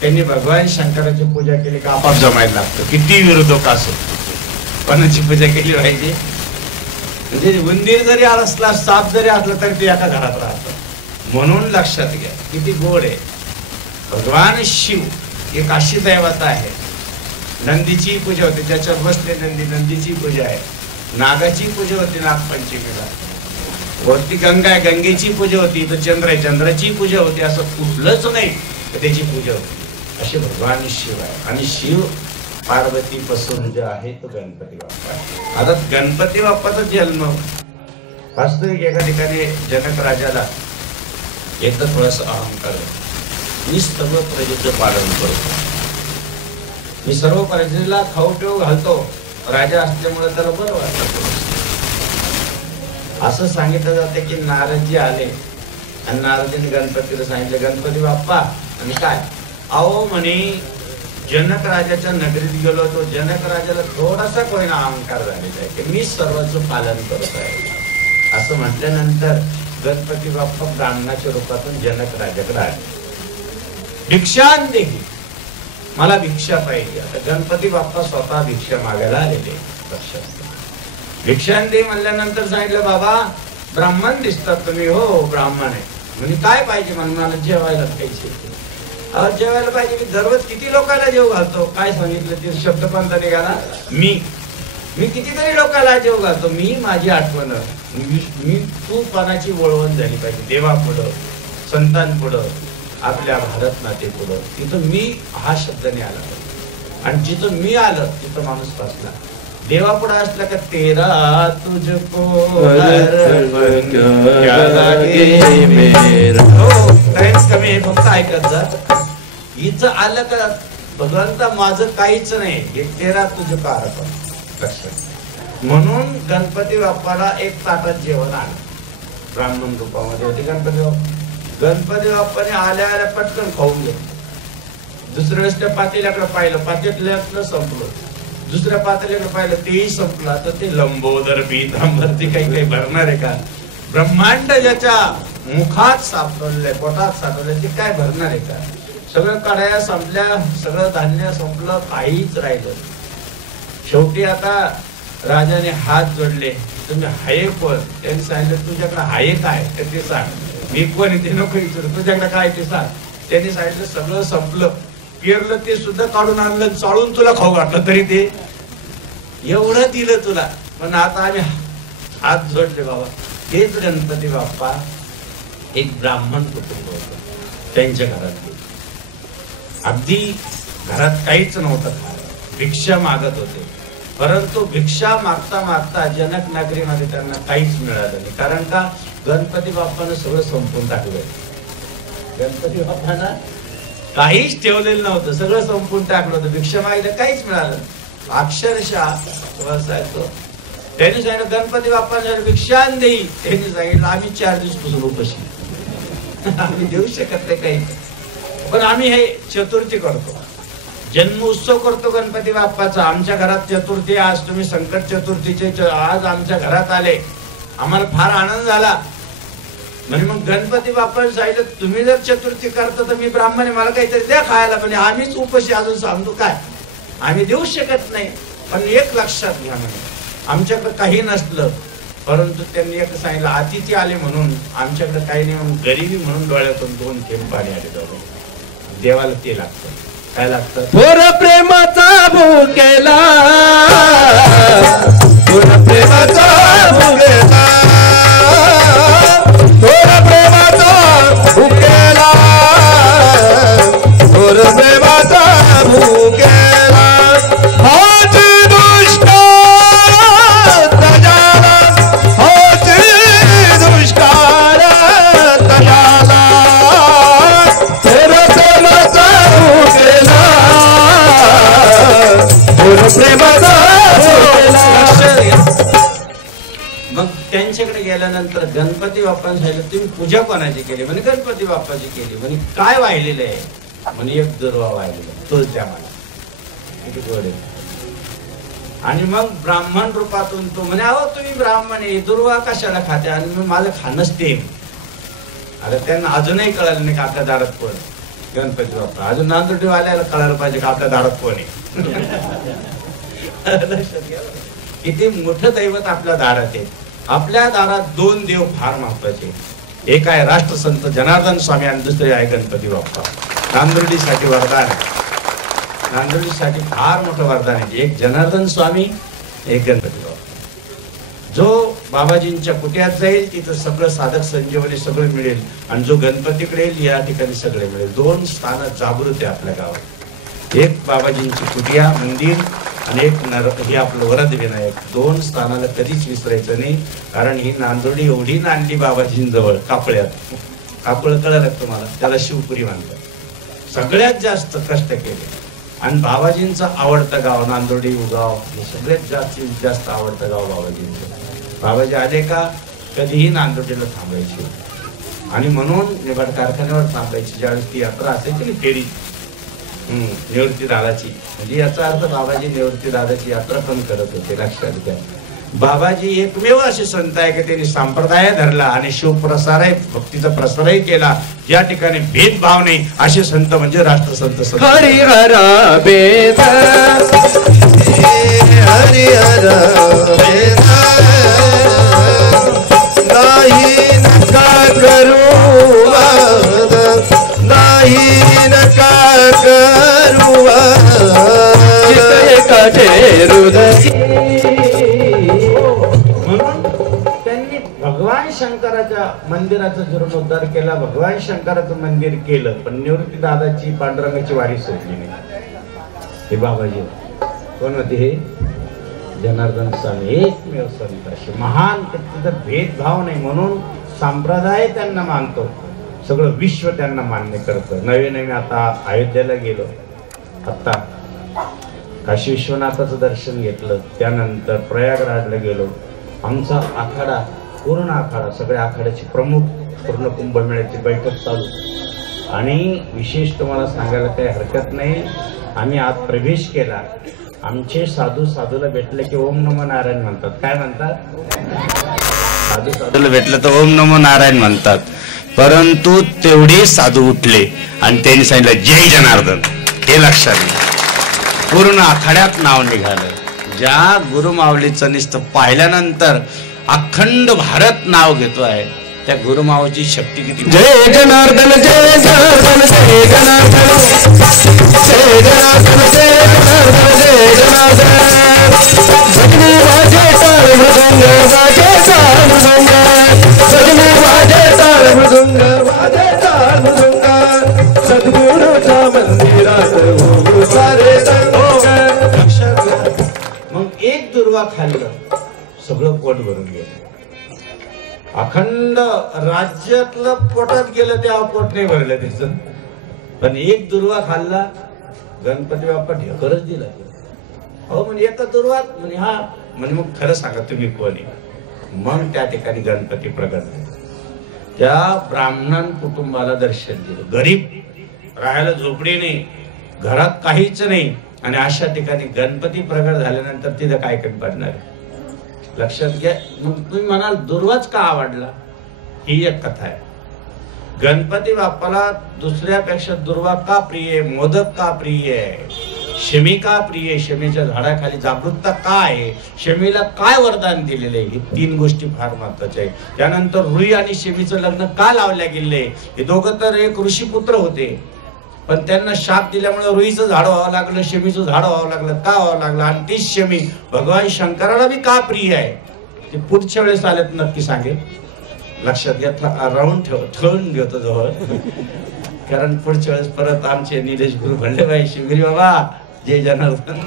त्यांनी भगवान शंकराची पूजा केली का आपाप जमायला लागतं. किती विरोधक असो, कोणाची पूजा केली पाहिजे. म्हणजे उंदीर जरी असला, साप जरी असला तरी ते एका घरात राहतं. म्हणून लक्षात घ्या किती गोड आहे. भगवान शिव एक अशी दैवता आहे. नंदीची पूजा होते, ज्याच्यावर बसले नंदी, नंदीची पूजा आहे. नागाची पूजा होती नागपंचमीला. वरती गंगा आहे, गंगेची पूजा होती. तर चंद्र आहे, चंद्राची पूजा होती. असं कुठलंच नाही तर त्याची पूजा होती. असे भगवान शिव आहे. आणि शिव पार्वती पासून जे आहे तो गणपती बाप्पा. आता गणपती बाप्पाचा जन्म वास्तविक एका ठिकाणी जनक राजाला एकदा थोडासा अहंकार, मी सर्व प्रजेचं पालन करतो, मी सर्व प्रजेला खाऊ पिऊ घालतो, राजा असल्यामुळे त्याला बरं वाटतं. असं सांगितलं जाते की नारदजी आले आणि नारदजीने गणपतीला सांगितलं, गणपती बाप्पा आणि काय अहो म्हणे जनक राजाच्या नगरीत गेलो, तो जनक राजाला थोडासा कोयना अहंकार झालेला आहे की मी सर्वांचं पालन करत आहे. असं म्हटल्यानंतर गणपती बाप्पा ब्राह्मणाच्या रूपातून जनक राजाकडे आले. भिक्षान देही, मला भिक्षा पाहिजे. आता गणपती बाप्पा स्वतः भिक्षा मागायला आलेले. भिक्षान दे म्हणल्यानंतर सांगितलं, बाबा ब्राह्मण दिसतात तुम्ही. हो ब्राह्मण आहे. म्हणजे काय पाहिजे? म्हणून मला जेवायला पाहिजे. जेवायला पाहिजे. मी दररोज किती लोकांना जेव घालतो? काय सांगितलं ते शब्द पण निघाला, मी कितीतरी लोकांना जेव घालतो. मी माझी आठवण, मी तू पानाची वळवण झाली पाहिजे देवापुढं, संतांपुढं, आपल्या भारत माते पुढं. तिथं मी हा शब्द नाही आला पाहिजे. आणि जिथं मी आलं तिथं माणूस बसला. देवापुढे असला का तेरा तुझको कमी आहे, फक्त ऐकत जा. इथं आलं का भगवंता माझं काहीच नाही, हे तेरा तुझको अर्पण. म्हणून गणपती बाप्पाला एक ताटात जेवण आलं. ब्राह्मण रूपामध्ये होते गणपती बाप्पा. गणपती बाप्पाने आल्या पटकन खाऊन घेतलं. दुसऱ्या वेळेस त्या पातेल्याकडे पाहिलं, पातेल्यातलं संपलं. दुसऱ्या पातेल्याकडे पाहिलं, तेही संपलं. आता ते लंबोदर पीतांबर ते काही भरणार आहे का? ब्रह्मांड ज्याच्या मुखात सापडलंय, पोटात सापडलंय, ते काय भरणार आहे का? सगळं कढया संपल्या, सगळं धान्य संपलं, काहीच राहिलं. शेवटी आता राजाने हात जोडले. तुम्ही हाये कोण? त्यांनी सांगितलं, तुझ्याकडे हाये काय ते सांग. मी कोण ते नको विचारू, तुझ्याकडे काय ते सांग. त्यांनी सांगितलं, सगळं संपलं, पेरलं ते सुद्धा काढून आणलं, चाळून तुला खाऊ घातलं, तरी ते एवढं दिलं तुला. पण आता आम्ही हात जोडले. बाबा हेच गणपती बाप्पा एक ब्राह्मण कुटुंब होतं. त्यांच्या घरात अगदी घरात काहीच नव्हतं, भिक्षा मागत होते. परंतु भिक्षा मागता मागता जनक नगरीमध्ये त्यांना काहीच मिळालं नाही. कारण का? गणपती बाप्पानं सगळं संपून टाकलं. गणपती बाप्पानं काहीच ठेवलेलं नव्हतं, सगळं संपून टाकलं होतं. भिक्षा मागितलं, काहीच मिळालं. अक्षरशः त्यांनी सांगितलं, गणपती बाप्पाने भिक्षा देई. त्यांनी सांगितलं, आम्ही 4 दिवसापासून उपाशी, आम्ही देऊ शकत नाही काही. पण आम्ही हे चतुर्थी करतो, जन्म उत्सव करतो गणपती बाप्पाचा. आमच्या घरात चतुर्थी. आज तुम्ही संकट चतुर्थीचे आज आमच्या घरात आले, आम्हाला फार आनंद झाला. म्हणजे मग गणपती बाप्पाने सांगितलं, तुम्ही जर चतुर्थी करता तर मी ब्राह्मण आहे, मला काहीतरी द्या खायला. म्हणजे आम्हीच उपाशी अजून सांगतो काय? आम्ही देऊ शकत नाही. पण एक लक्षात घ्या, म्हणजे आमच्याकडे काही नसलं, परंतु त्यांनी एक सांगितलं, अतिथी आले म्हणून आमच्याकडे काही नाही, म्हणून गरिबी म्हणून डोळ्यातून 2 थेंब पाणी आले. देवाला ते लागतं. काय लागतं? थोर प्रेमाचा भुकेला, थोर प्रेमाचा भुकेला, थोर प्रेमाचा भुकेला, थोर प्रेमाचा भुकेला. हाच दुष्काळ तजाला, हाच दुष्काळ तजाला, थोर प्रेमाचा भुकेला, थोर प्रेमाचा भुकेला. मग त्यांच्याकडे गेल्यानंतर गणपती बाप्पाने सांगितलं, तुम्ही पूजा कोणाची केली? म्हणे गणपती बाप्पाची केली. म्हणे काय वाहिलेलं आहे? म्हणे एक दुर्वा वाहिलेला, तोच द्या मला. किती गोड आहे. आणि मग ब्राह्मण रूपातून तो म्हणे, अहो तुम्ही ब्राह्मण आहे, दुर्वा कशाला खाते? आणि मग माझं खाणंच ते. आता त्यांना अजूनही कळालं नाही का आपल्या दारात कोण गणपती बाप्पा. अजून नांदुर्डी वाल्याला कळायला पाहिजे का आपल्या दारात कोण आहे. किती मोठं दैवत आपल्या दारात आहे. आपल्या दारात 2 देव फार महत्वाचे. एक आहे राष्ट्रसंत जनार्दन स्वामी आणि दुसरे आहे गणपती बाप्पा. नांदुर्डीसाठी वरदान, नांदुर्डीसाठी फार मोठं वरदान आहे. एक जनार्दन स्वामी, एक गणपती बाप्पा. जो बाबाजींच्या कुट्यात जाईल तिथं सगळं साधक संजीवनी सगळं मिळेल, आणि जो गणपतीकडे येईल या ठिकाणी सगळे मिळेल. 2 स्थानं जागृत आहे आपल्या गावात. एक बाबाजींची कुटिया मंदिर आणि एक हे आपलं वरद विनायक. 2 स्थानाला कधीच विसरायचं नाही. कारण ही नांदुर्डी एवढी नांदली बाबाजींजवळ कापळ्यात. कापळ कळलं तुम्हाला, त्याला शिवपुरी म्हणतात. सगळ्यात जास्त कष्ट केले. आणि बाबाजींचं आवडतं गाव नांदुर्डी उगाव, हे सगळ्यात जास्त आवडतं गाव बाबाजींचं. बाबाजी आले का कधीही नांदुर्डीला थांबायचे. आणि म्हणून निवड कारखान्यावर थांबायची. ज्यावेळेस ती यात्रा असायची ना फेरी निवृत्ती दादाची, म्हणजे याचा अर्थ बाबाजी निवृत्ती दादाची यात्रा पण करत होते. लक्षात घ्या. बाबाजी एकमेव असे संत आहे की त्यांनी संप्रदाय धरला आणि शिवप्रसार भक्तीचा प्रसारही केला. या ठिकाणी भेदभाव नाही असे संत म्हणजे राष्ट्रसंत संत. हरिहर वेद हरिहर वेद नाही नका करू वाद नाही नका करू वाद हृदय. त्यांनी भगवान शंकराच्या मंदिराचा जीर्णोद्धार केला, भगवान शंकराचं मंदिर केलं, पण निवृत्ती दादाची पांडुरंगाची वारी सोडली नाही. हे बाबाजी कोण होते? हे जनार्दन स्वामी एकमेव संत असे महान. तिथं भेदभाव नाही म्हणून संप्रदाय त्यांना मानतो, सगळं विश्व त्यांना मान्य करतं. नवे नवे आता अयोध्येला गेलो, आता काशी विश्वनाथाचं दर्शन घेतलं, त्यानंतर प्रयागराजला गेलो. आमचा आखाडा पूर्ण आखाडा, सगळ्या आखाड्याचे प्रमुख पूर्ण कुंभमेळ्याची बैठक चालू. आणि विशेष तुम्हाला सांगायला काही हरकत नाही, आम्ही आत प्रवेश केला. आमचे साधू साधूला भेटले की ओम नमो नारायण म्हणतात. काय म्हणतात? साधू साधूला भेटलं तर ओम नमो नारायण म्हणतात. परंतु तेवढे साधू उठले आणि त्यांनी सांगितलं जय जनार्दन. हे लक्षात घ्या. पूर्ण आखाड्यात नाव निघालं. ज्या गुरुमाऊलीचं नुसतं पाहिल्यानंतर अखंड भारत नाव घेतो आहे, त्या गुरुमाऊलीची शक्ती किती. जय जनार्दन जय जनार्दन जय जनार्दन जय जनार्दन जय जनार्दन जय जनार्दन. भजनी वाजे टाळ मृदंग वाजे टाळ मृदंग भजनी वाजे टाळ मृदंग वाजे टाळ मृदंग. सद्गुरूच्या मंदिरात हो सारे संग. मग एक दुर्वा खाल्लं, सगळं पोट भरून गेलं. अखंड राज्यातलं पोटात गेलं, तेव्हा पोट नाही भरलं त्याचं. पण एक दुर्वा खाल्ला, गणपती बाप्पा ढेकरच दिला. हो म्हणजे एका दुर्वात म्हणजे हा म्हणजे मग खरं सांगा तुम्ही कोणी. मग त्या ठिकाणी गणपती प्रगट झाले. त्या ब्राह्मण कुटुंबाला दर्शन दिलं. गरीब, राहायला झोपडी नाही, घरात काहीच नाही, आणि अशा ठिकाणी गणपती प्रगट झाल्यानंतर तिथं काय कमी पडणार लक्षात घ्या. मग तुम्ही म्हणाल दुर्वाच का आवडला? ही एक कथा आहे. गणपती बाप्पाला दुसऱ्यापेक्षा दुर्वा का प्रिय आहे, मोदक का प्रिय आहे, शमी का प्रिय आहे, शमीच्या झाडाखाली जागृतता का आहे, शमीला काय वरदान दिलेले आहे, हे तीन गोष्टी फार महत्वाच्या आहेत. त्यानंतर रुई आणि शमीचं लग्न का लावल्या गेले? हे दोघं तर एक ऋषीपुत्र होते, पण त्यांना शाप दिल्यामुळे रुईचं झाड व्हावं लागलं, शमीचं झाड व्हावं लागलं. का व्हावं लागलं? आणि तीच शमी भगवान शंकराला बी का प्रिय आहे ते पुढच्या वेळेस आल्यात नक्की सांगेल. लक्षात घ्या. राऊंड ठेवून घेतो जवळ, कारण पुढच्या वेळेस परत आमचे निलेश गुरु म्हणले बाई शिवगिरी बाबा जय जनार्दन.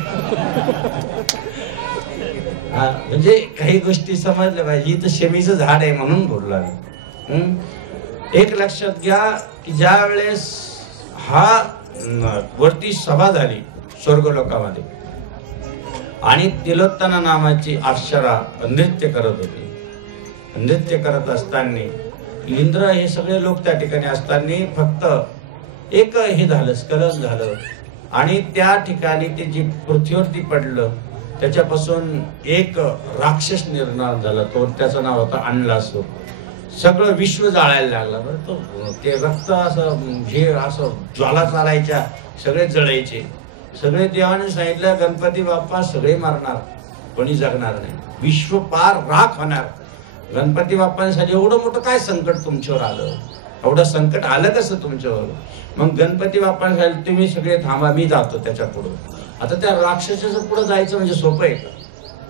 म्हणजे काही गोष्टी समजल्या पाहिजे. इथं शमीचं झाड आहे म्हणून बोललो आम्ही. एक लक्षात घ्या की ज्या वेळेस हा वरती सभा झाली स्वर्गलोकामध्ये आणि तिलोत्तना नामाची अप्सरा नृत्य करत होती. नृत्य करत असताना इंद्र हे सगळे लोक त्या ठिकाणी असताना फक्त एक हे झालं, स्खलन झालं आणि त्या ठिकाणी ते जे पृथ्वीवरती पडलं त्याच्यापासून एक राक्षस निर्माण झाला. तो त्याचं नाव होतं अनलासूर. सगळं विश्व जाळायला लागलं. बरं तो ते रक्त असं हे असं ज्वाला चालायच्या, सगळे जळायचे. सगळे देवाने सांगितलं गणपती बाप्पा सगळे मरणार, कोणी जगणार नाही, विश्व पार राख होणार. गणपती बाप्पांसाठी एवढं मोठं काय संकट तुमच्यावर आलं? एवढं संकट आलं कसं तुमच्यावर? मग गणपती बाप्पांसाठी तुम्ही सगळे थांबा, मी जातो त्याच्या पुढं. आता त्या राक्षसाचं पुढं जायचं म्हणजे सोपं आहे का?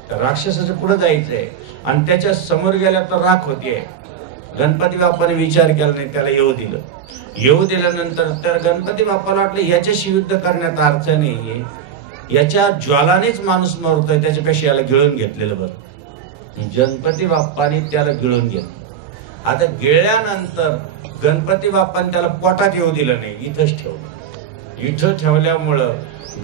त्या राक्षसाचं पुढं जायचंय आणि त्याच्या समोर गेल्या तर राख होतीये. गणपती बाप्पाने विचार केला नाही, त्याला येऊ दिलं. येऊ दिल्यानंतर तर गणपती बाप्पाला वाटलं याच्याशी युद्ध करण्यात अर्थ नाहीये, याच्या ज्वालानेच माणूस मरतोय, त्याच्यापेक्षा याला गिळून घेतलेलं बरं. गणपती बाप्पाने त्याला गिळून घेतलं. आता गिळल्यानंतर गणपती बाप्पाने त्याला पोटात येऊ दिलं नाही, इथंच ठेवलं. इथं ठेवल्यामुळं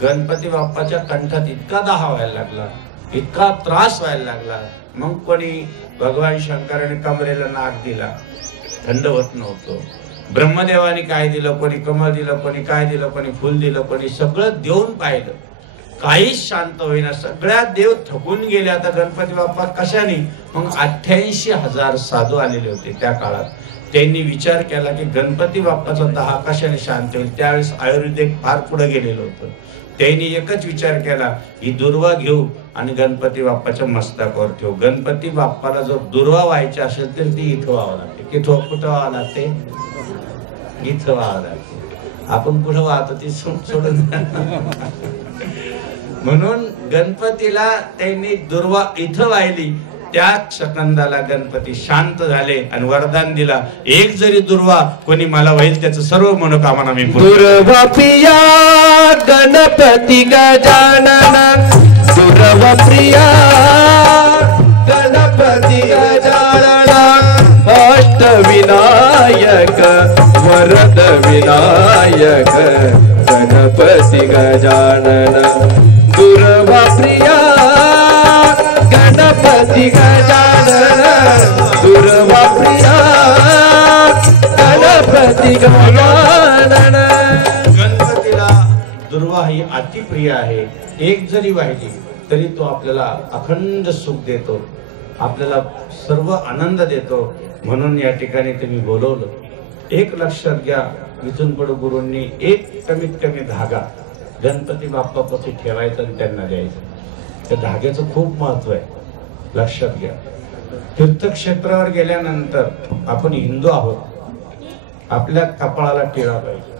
गणपती बाप्पाच्या कंठात इतका दाह व्हायला लागला, इतका त्रास व्हायला लागला. मग कोणी भगवान शंकराने कमरेला नाग दिला, थंड होत नव्हतं. ब्रह्मदेवाने काय दिलं, कोणी कमळ दिलं, कोणी काय दिलं, कोणी फुल दिलं, कोणी सगळं देऊन पाहिलं. काहीच शांत होईना, सगळ्या देव थकून गेले. आता गणपती बाप्पा कशाने? मग 88,000 साधू आलेले होते त्या काळात. त्यांनी विचार केला की गणपती बाप्पाचा दहा कशाने शांत होईल. त्यावेळेस आयुर्वेदिक फार पुढे गेलेलं होतं. त्यांनी एकच विचार केला, ही दुर्वा घेऊ आणि गणपती बाप्पाच्या मस्तकावर ठेवू. गणपती बाप्पाला जर दुर्वा व्हायची असेल तर ती इथं व्हावं लागते. कुठं व्हावं लागते? इथं व्हावं लागते. आपण पुढं वाहतो ती सोडून. म्हणून गणपतीला त्यांनी दुर्वा इथं वाहिली. त्या सेकंदाला गणपती शांत झाले आणि वरदान दिला, एक जरी दुर्वा कोणी मला होईल त्याचं सर्व मनोकामना मी दुर्वा प्रिया गणपती गजानन, दुर्वा प्रिया गणपती गजानन, अष्टविनायक वरद विनायक गणपती गजानन, दुर्वा प्रिया गणपती गजानन, दुर्वा प्रिया गणपती गजानन. गणपतीला दुर्वा ही अतिप्रिय आहे. एक जरी वाहिली तरी तो आपल्याला अखंड सुख देतो, आपल्याला सर्व आनंद देतो. म्हणून या ठिकाणी तुम्ही बोलवलं. एक लक्षात घ्या, इथून पुढे गुरूंनी एक कमीत कमी धागा गणपती बाप्पापाशी ठेवायचा आणि त्यांना द्यायचा. त्या धाग्याचं खूप महत्व आहे, लक्षात घ्या. तीर्थक्षेत्रावर गेल्यानंतर आपण हिंदू आहोत, आपल्या कपाळाला टिळा पाहिजे.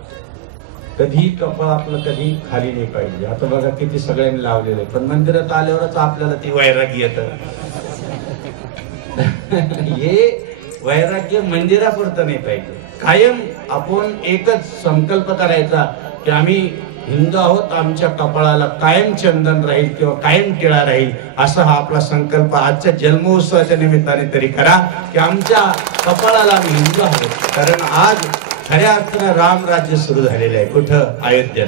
कधी कपाळ आपलं कधी खाली नाही पाहिजे. आता बघा किती सगळ्यांनी लावलेलं आहे, पण मंदिरात आल्यावरच आपल्याला ती वैराग्य येतं. हे वैराग्य मंदिरापुरतं नाही पाहिजे. कायम आपण एकच संकल्प करायचा की आम्ही हिंदू आहोत, आमच्या कपाळाला कायम चंदन राहील किंवा कायम टिळा राहील, असा हा आपला संकल्प आजच्या जन्मोत्सवाच्या निमित्ताने तरी करा की आमच्या कपाळाला आम्ही हिंदू आहोत. कारण आज खऱ्या अर्थानं राम राज्य सुरू झालेलं आहे. कुठं? अयोध्येत.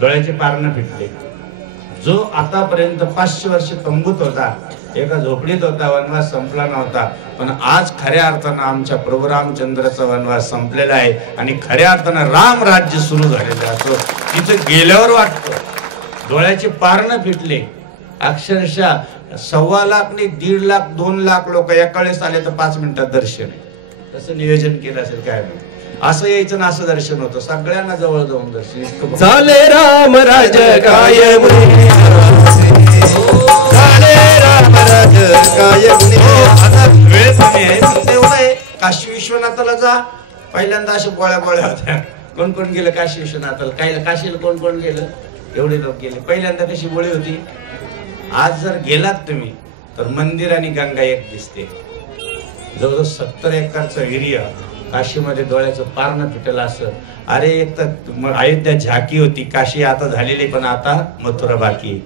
डोळ्याचे पारणं फिटले. जो आतापर्यंत 500 वर्ष तंबूत होता, एका झोपडीत होता, वनवास संपला नव्हता, पण आज खऱ्या अर्थानं आमच्या प्रभू रामचंद्राचा वनवास संपलेला आहे आणि खऱ्या अर्थानं राम राज्य सुरू झालेलं असो तिथं गेल्यावर वाटतं. डोळ्याचे पारणं फिटले. अक्षरशः 1.25 लाख नाही, 1.5 लाख 2 लाख लोक एका वेळेस आले तर 5 मिनिटात दर्शन. कसं नियोजन केलं असेल काय नाही. असं यायचं ना असं दर्शन होतं. सगळ्यांना जवळ जाऊन दर्शन झाले राम राज काय म्हणे, झाले राम राज काय म्हणे. आता वेळ कमी आहे पण तेवढं आहे. काशी विश्वनाथाला जा, पहिल्यांदा अशा गोळ्या होत्या. कोण कोण गेलं काशी विश्वनाथाला? काही काशीला कोण कोण गेलं? एवढे लोक गेले. पहिल्यांदा कशी गोळी होती. आज जर गेलात तुम्ही तर मंदिर आणि गंगा एक दिसते. जवळजवळ 70 एकरचं एरिया काशीमध्ये डोळ्याचं पारणं फिटलं असं. अरे एक तर अयोध्या झाकी होती, काशी आता झालेली, पण आता मथुरा बाकी.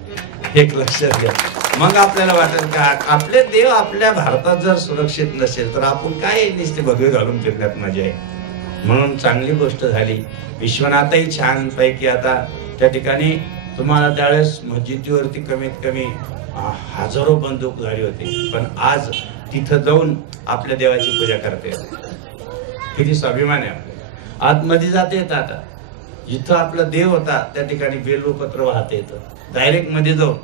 एक लक्षात घ्या. मग आपल्याला वाटेल का आपले देव आपल्या भारतात जर सुरक्षित नसेल तर आपण काय नुसते भगवे घालून फिरण्यात मजा आहे. म्हणून चांगली गोष्ट झाली. विश्वनाथही छान पैकी आता त्या ठिकाणी तुम्हाला त्यावेळेस मस्जिदीवरती कमीत कमी हजारो बंदूकधारी होते, पण आज तिथं जाऊन आपल्या देवाची पूजा करते. किती स्वाभिमान आहे. आतमध्ये जाते येतं. आता जिथं आपला देव होता त्या ठिकाणी बेलपत्र वाहता येतं डायरेक्ट मध्ये जाऊन.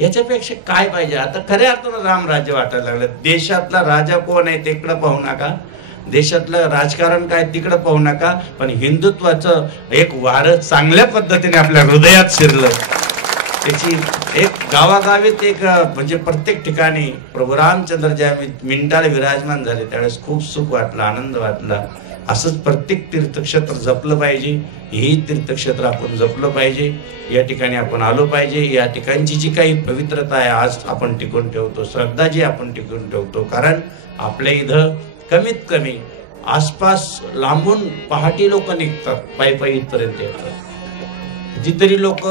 याच्यापेक्षा काय पाहिजे? आता खऱ्या अर्थानं राम राज्य वाटायला लागलं. देशातला राजा कोण आहे तिकडं पाहू नका, देशातलं राजकारण काय तिकडं पाहू नका, पण हिंदुत्वाचं एक वारं चांगल्या पद्धतीने आपल्या हृदयात शिरलं. त्याची एक गावागावीत एक म्हणजे प्रत्येक ठिकाणी प्रभू रामचंद्र ज्या मिनिटाला विराजमान झाले त्यावेळेस खूप सुख वाटलं, आनंद वाटला. असंच प्रत्येक तीर्थक्षेत्र जपलं पाहिजे. हेही तीर्थक्षेत्र आपण जपलं पाहिजे. या ठिकाणी आपण आलो पाहिजे. या ठिकाणची जी काही पवित्रता आहे आज आपण टिकून ठेवतो, श्रद्धा जी आपण टिकून ठेवतो. कारण आपल्या इथं कमीत कमी आसपास लांबून पहाटे लोक निघतात, पायी पायी इथपर्यंत येतात. जितरी लोक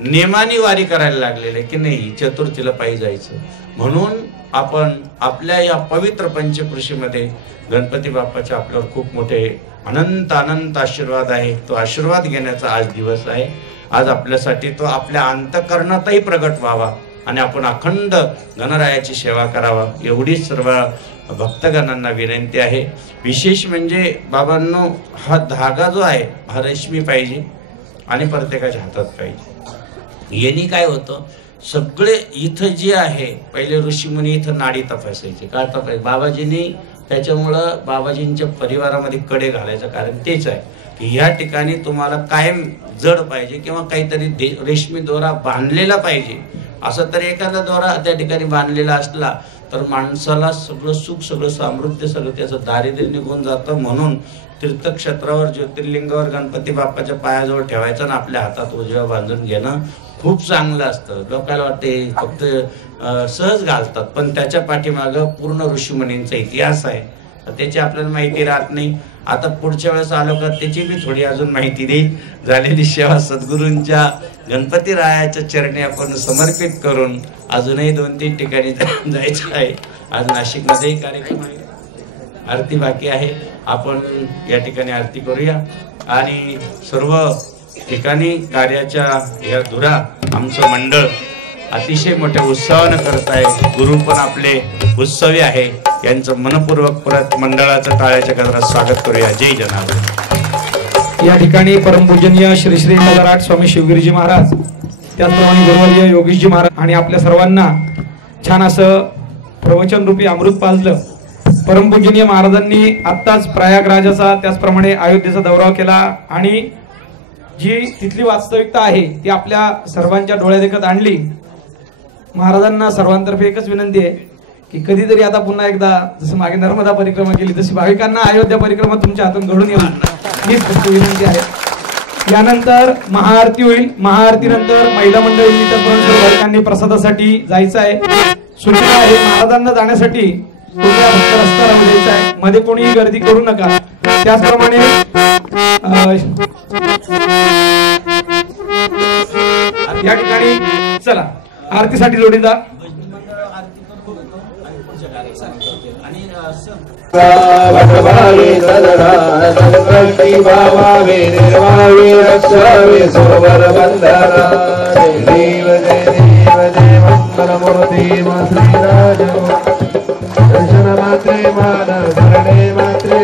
नेमानी वारी करायला लागलेले की नाही चतुर्थीला पायी जायचं. म्हणून आपण आपल्या या पवित्र पंचकृषीमध्ये गणपती बाप्पाचे आपल्यावर खूप मोठे अनंत अनंत आशीर्वाद आहे. तो आशीर्वाद घेण्याचा आज दिवस आहे. आज आपल्यासाठी तो आपल्या अंतःकरणातही प्रगट व्हावा आणि आपण अखंड गणरायाची सेवा करावा एवढीच सर्व भक्तगणांना विनंती आहे. विशेष म्हणजे बाबांनो, हा धागा जो आहे हा रेशमी पाहिजे आणि प्रत्येकाच्या हातात पाहिजे. यांनी काय होतं, सगळे इथं जे आहे पहिले ऋषीमुनी इथं नाडी तपासायचे, काय तपासायचे बाबाजींनी. त्याच्यामुळं बाबाजींच्या परिवारामध्ये कडे घालायचं कारण तेच आहे की ह्या ठिकाणी तुम्हाला कायम जड पाहिजे किंवा काहीतरी रेशमी दोरा बांधलेला पाहिजे. असं तर एखादा दोरा त्या ठिकाणी बांधलेला असला तर माणसाला सगळं सुख, सगळं समृद्धी, सगळं त्याचं दारिद्र्य निघून जातं. म्हणून तीर्थक्षेत्रावर, ज्योतिर्लिंगावर गणपती बाप्पाच्या पायाजवळ ठेवायचं ना आपल्या हातात उजव्या बांधून घेणं खूप चांगलं असतं. लोकांना वाटते फक्त सहज घालतात, पण त्याच्या पाठीमागं पूर्ण ऋषीमुनींचा इतिहास आहे, त्याची आपल्याला माहिती राहत नाही. आता पुढच्या वेळेस आलो का त्याची मी थोडी अजून माहिती देईल. झालेली सेवा सद्गुरूंच्या गणपती रायाच्या चरणी आपण समर्पित करून अजूनही 2-3 ठिकाणी जायचं आहे. आज नाशिकमध्येही कार्यक्रम आहे, आरती बाकी आहे. आपण या ठिकाणी आरती करूया आणि सर्व ठिकाणी कार्याच्या या धुरा आमचं मंडळ अतिशय मोठ्या उत्साहानं करत आहे. गुरु पण आपले उत्सवी आहे. यांचं मनपूर्वक परत मंडळाचं टाळ्याच्या गजरात स्वागत करूया. जय जनार्दन. या ठिकाणी परमपूजनीय श्री श्री मदाराट स्वामी शिवगिरीजी महाराज, त्याचप्रमाणे गुरुवर्य योगेशजी महाराज आणि आपल्या सर्वांना छान असं प्रवचन रूपी अमृत पाजलं. परमपूजनीय महाराजांनी आत्ताच प्रयागराजाचा त्याचप्रमाणे अयोध्येचा दौरा केला आणि जी तिथली वास्तविकता आहे ती आपल्या सर्वांच्या डोळ्यादेखत आणली. महाराजांना सर्वांतर्फे एकच विनंती आहे की कधीतरी आता पुन्हा एकदा जसं मागे नर्मदा परिक्रमा केली तशी भाविकांना अयोध्या परिक्रमा तुमच्या हातून घडून येईल हीच फक्त विनंती आहे. यानंतर महाआरती होईल. महाआरतीनंतर महिला मंडळींनी त्याचबरोबर भाविकांनी प्रसादासाठी जायचं आहे. सूचना आहे महाराजांना जाण्यासाठी तुम्हाला फक्त रस्ता राहू द्यायचा आहे, मध्ये कोणीही गर्दी करू नका. त्याचप्रमाणे या ठिकाणी चला आरतीसाठी जोडीदार भटभावे सदरा संकष्टी भावावे निर्वावे रक्षावे सोवर बंधना. देव जय देव जय मंगलमूर्ती मा श्रीराज. दर्शन मात्रे मान शरणे मात्रे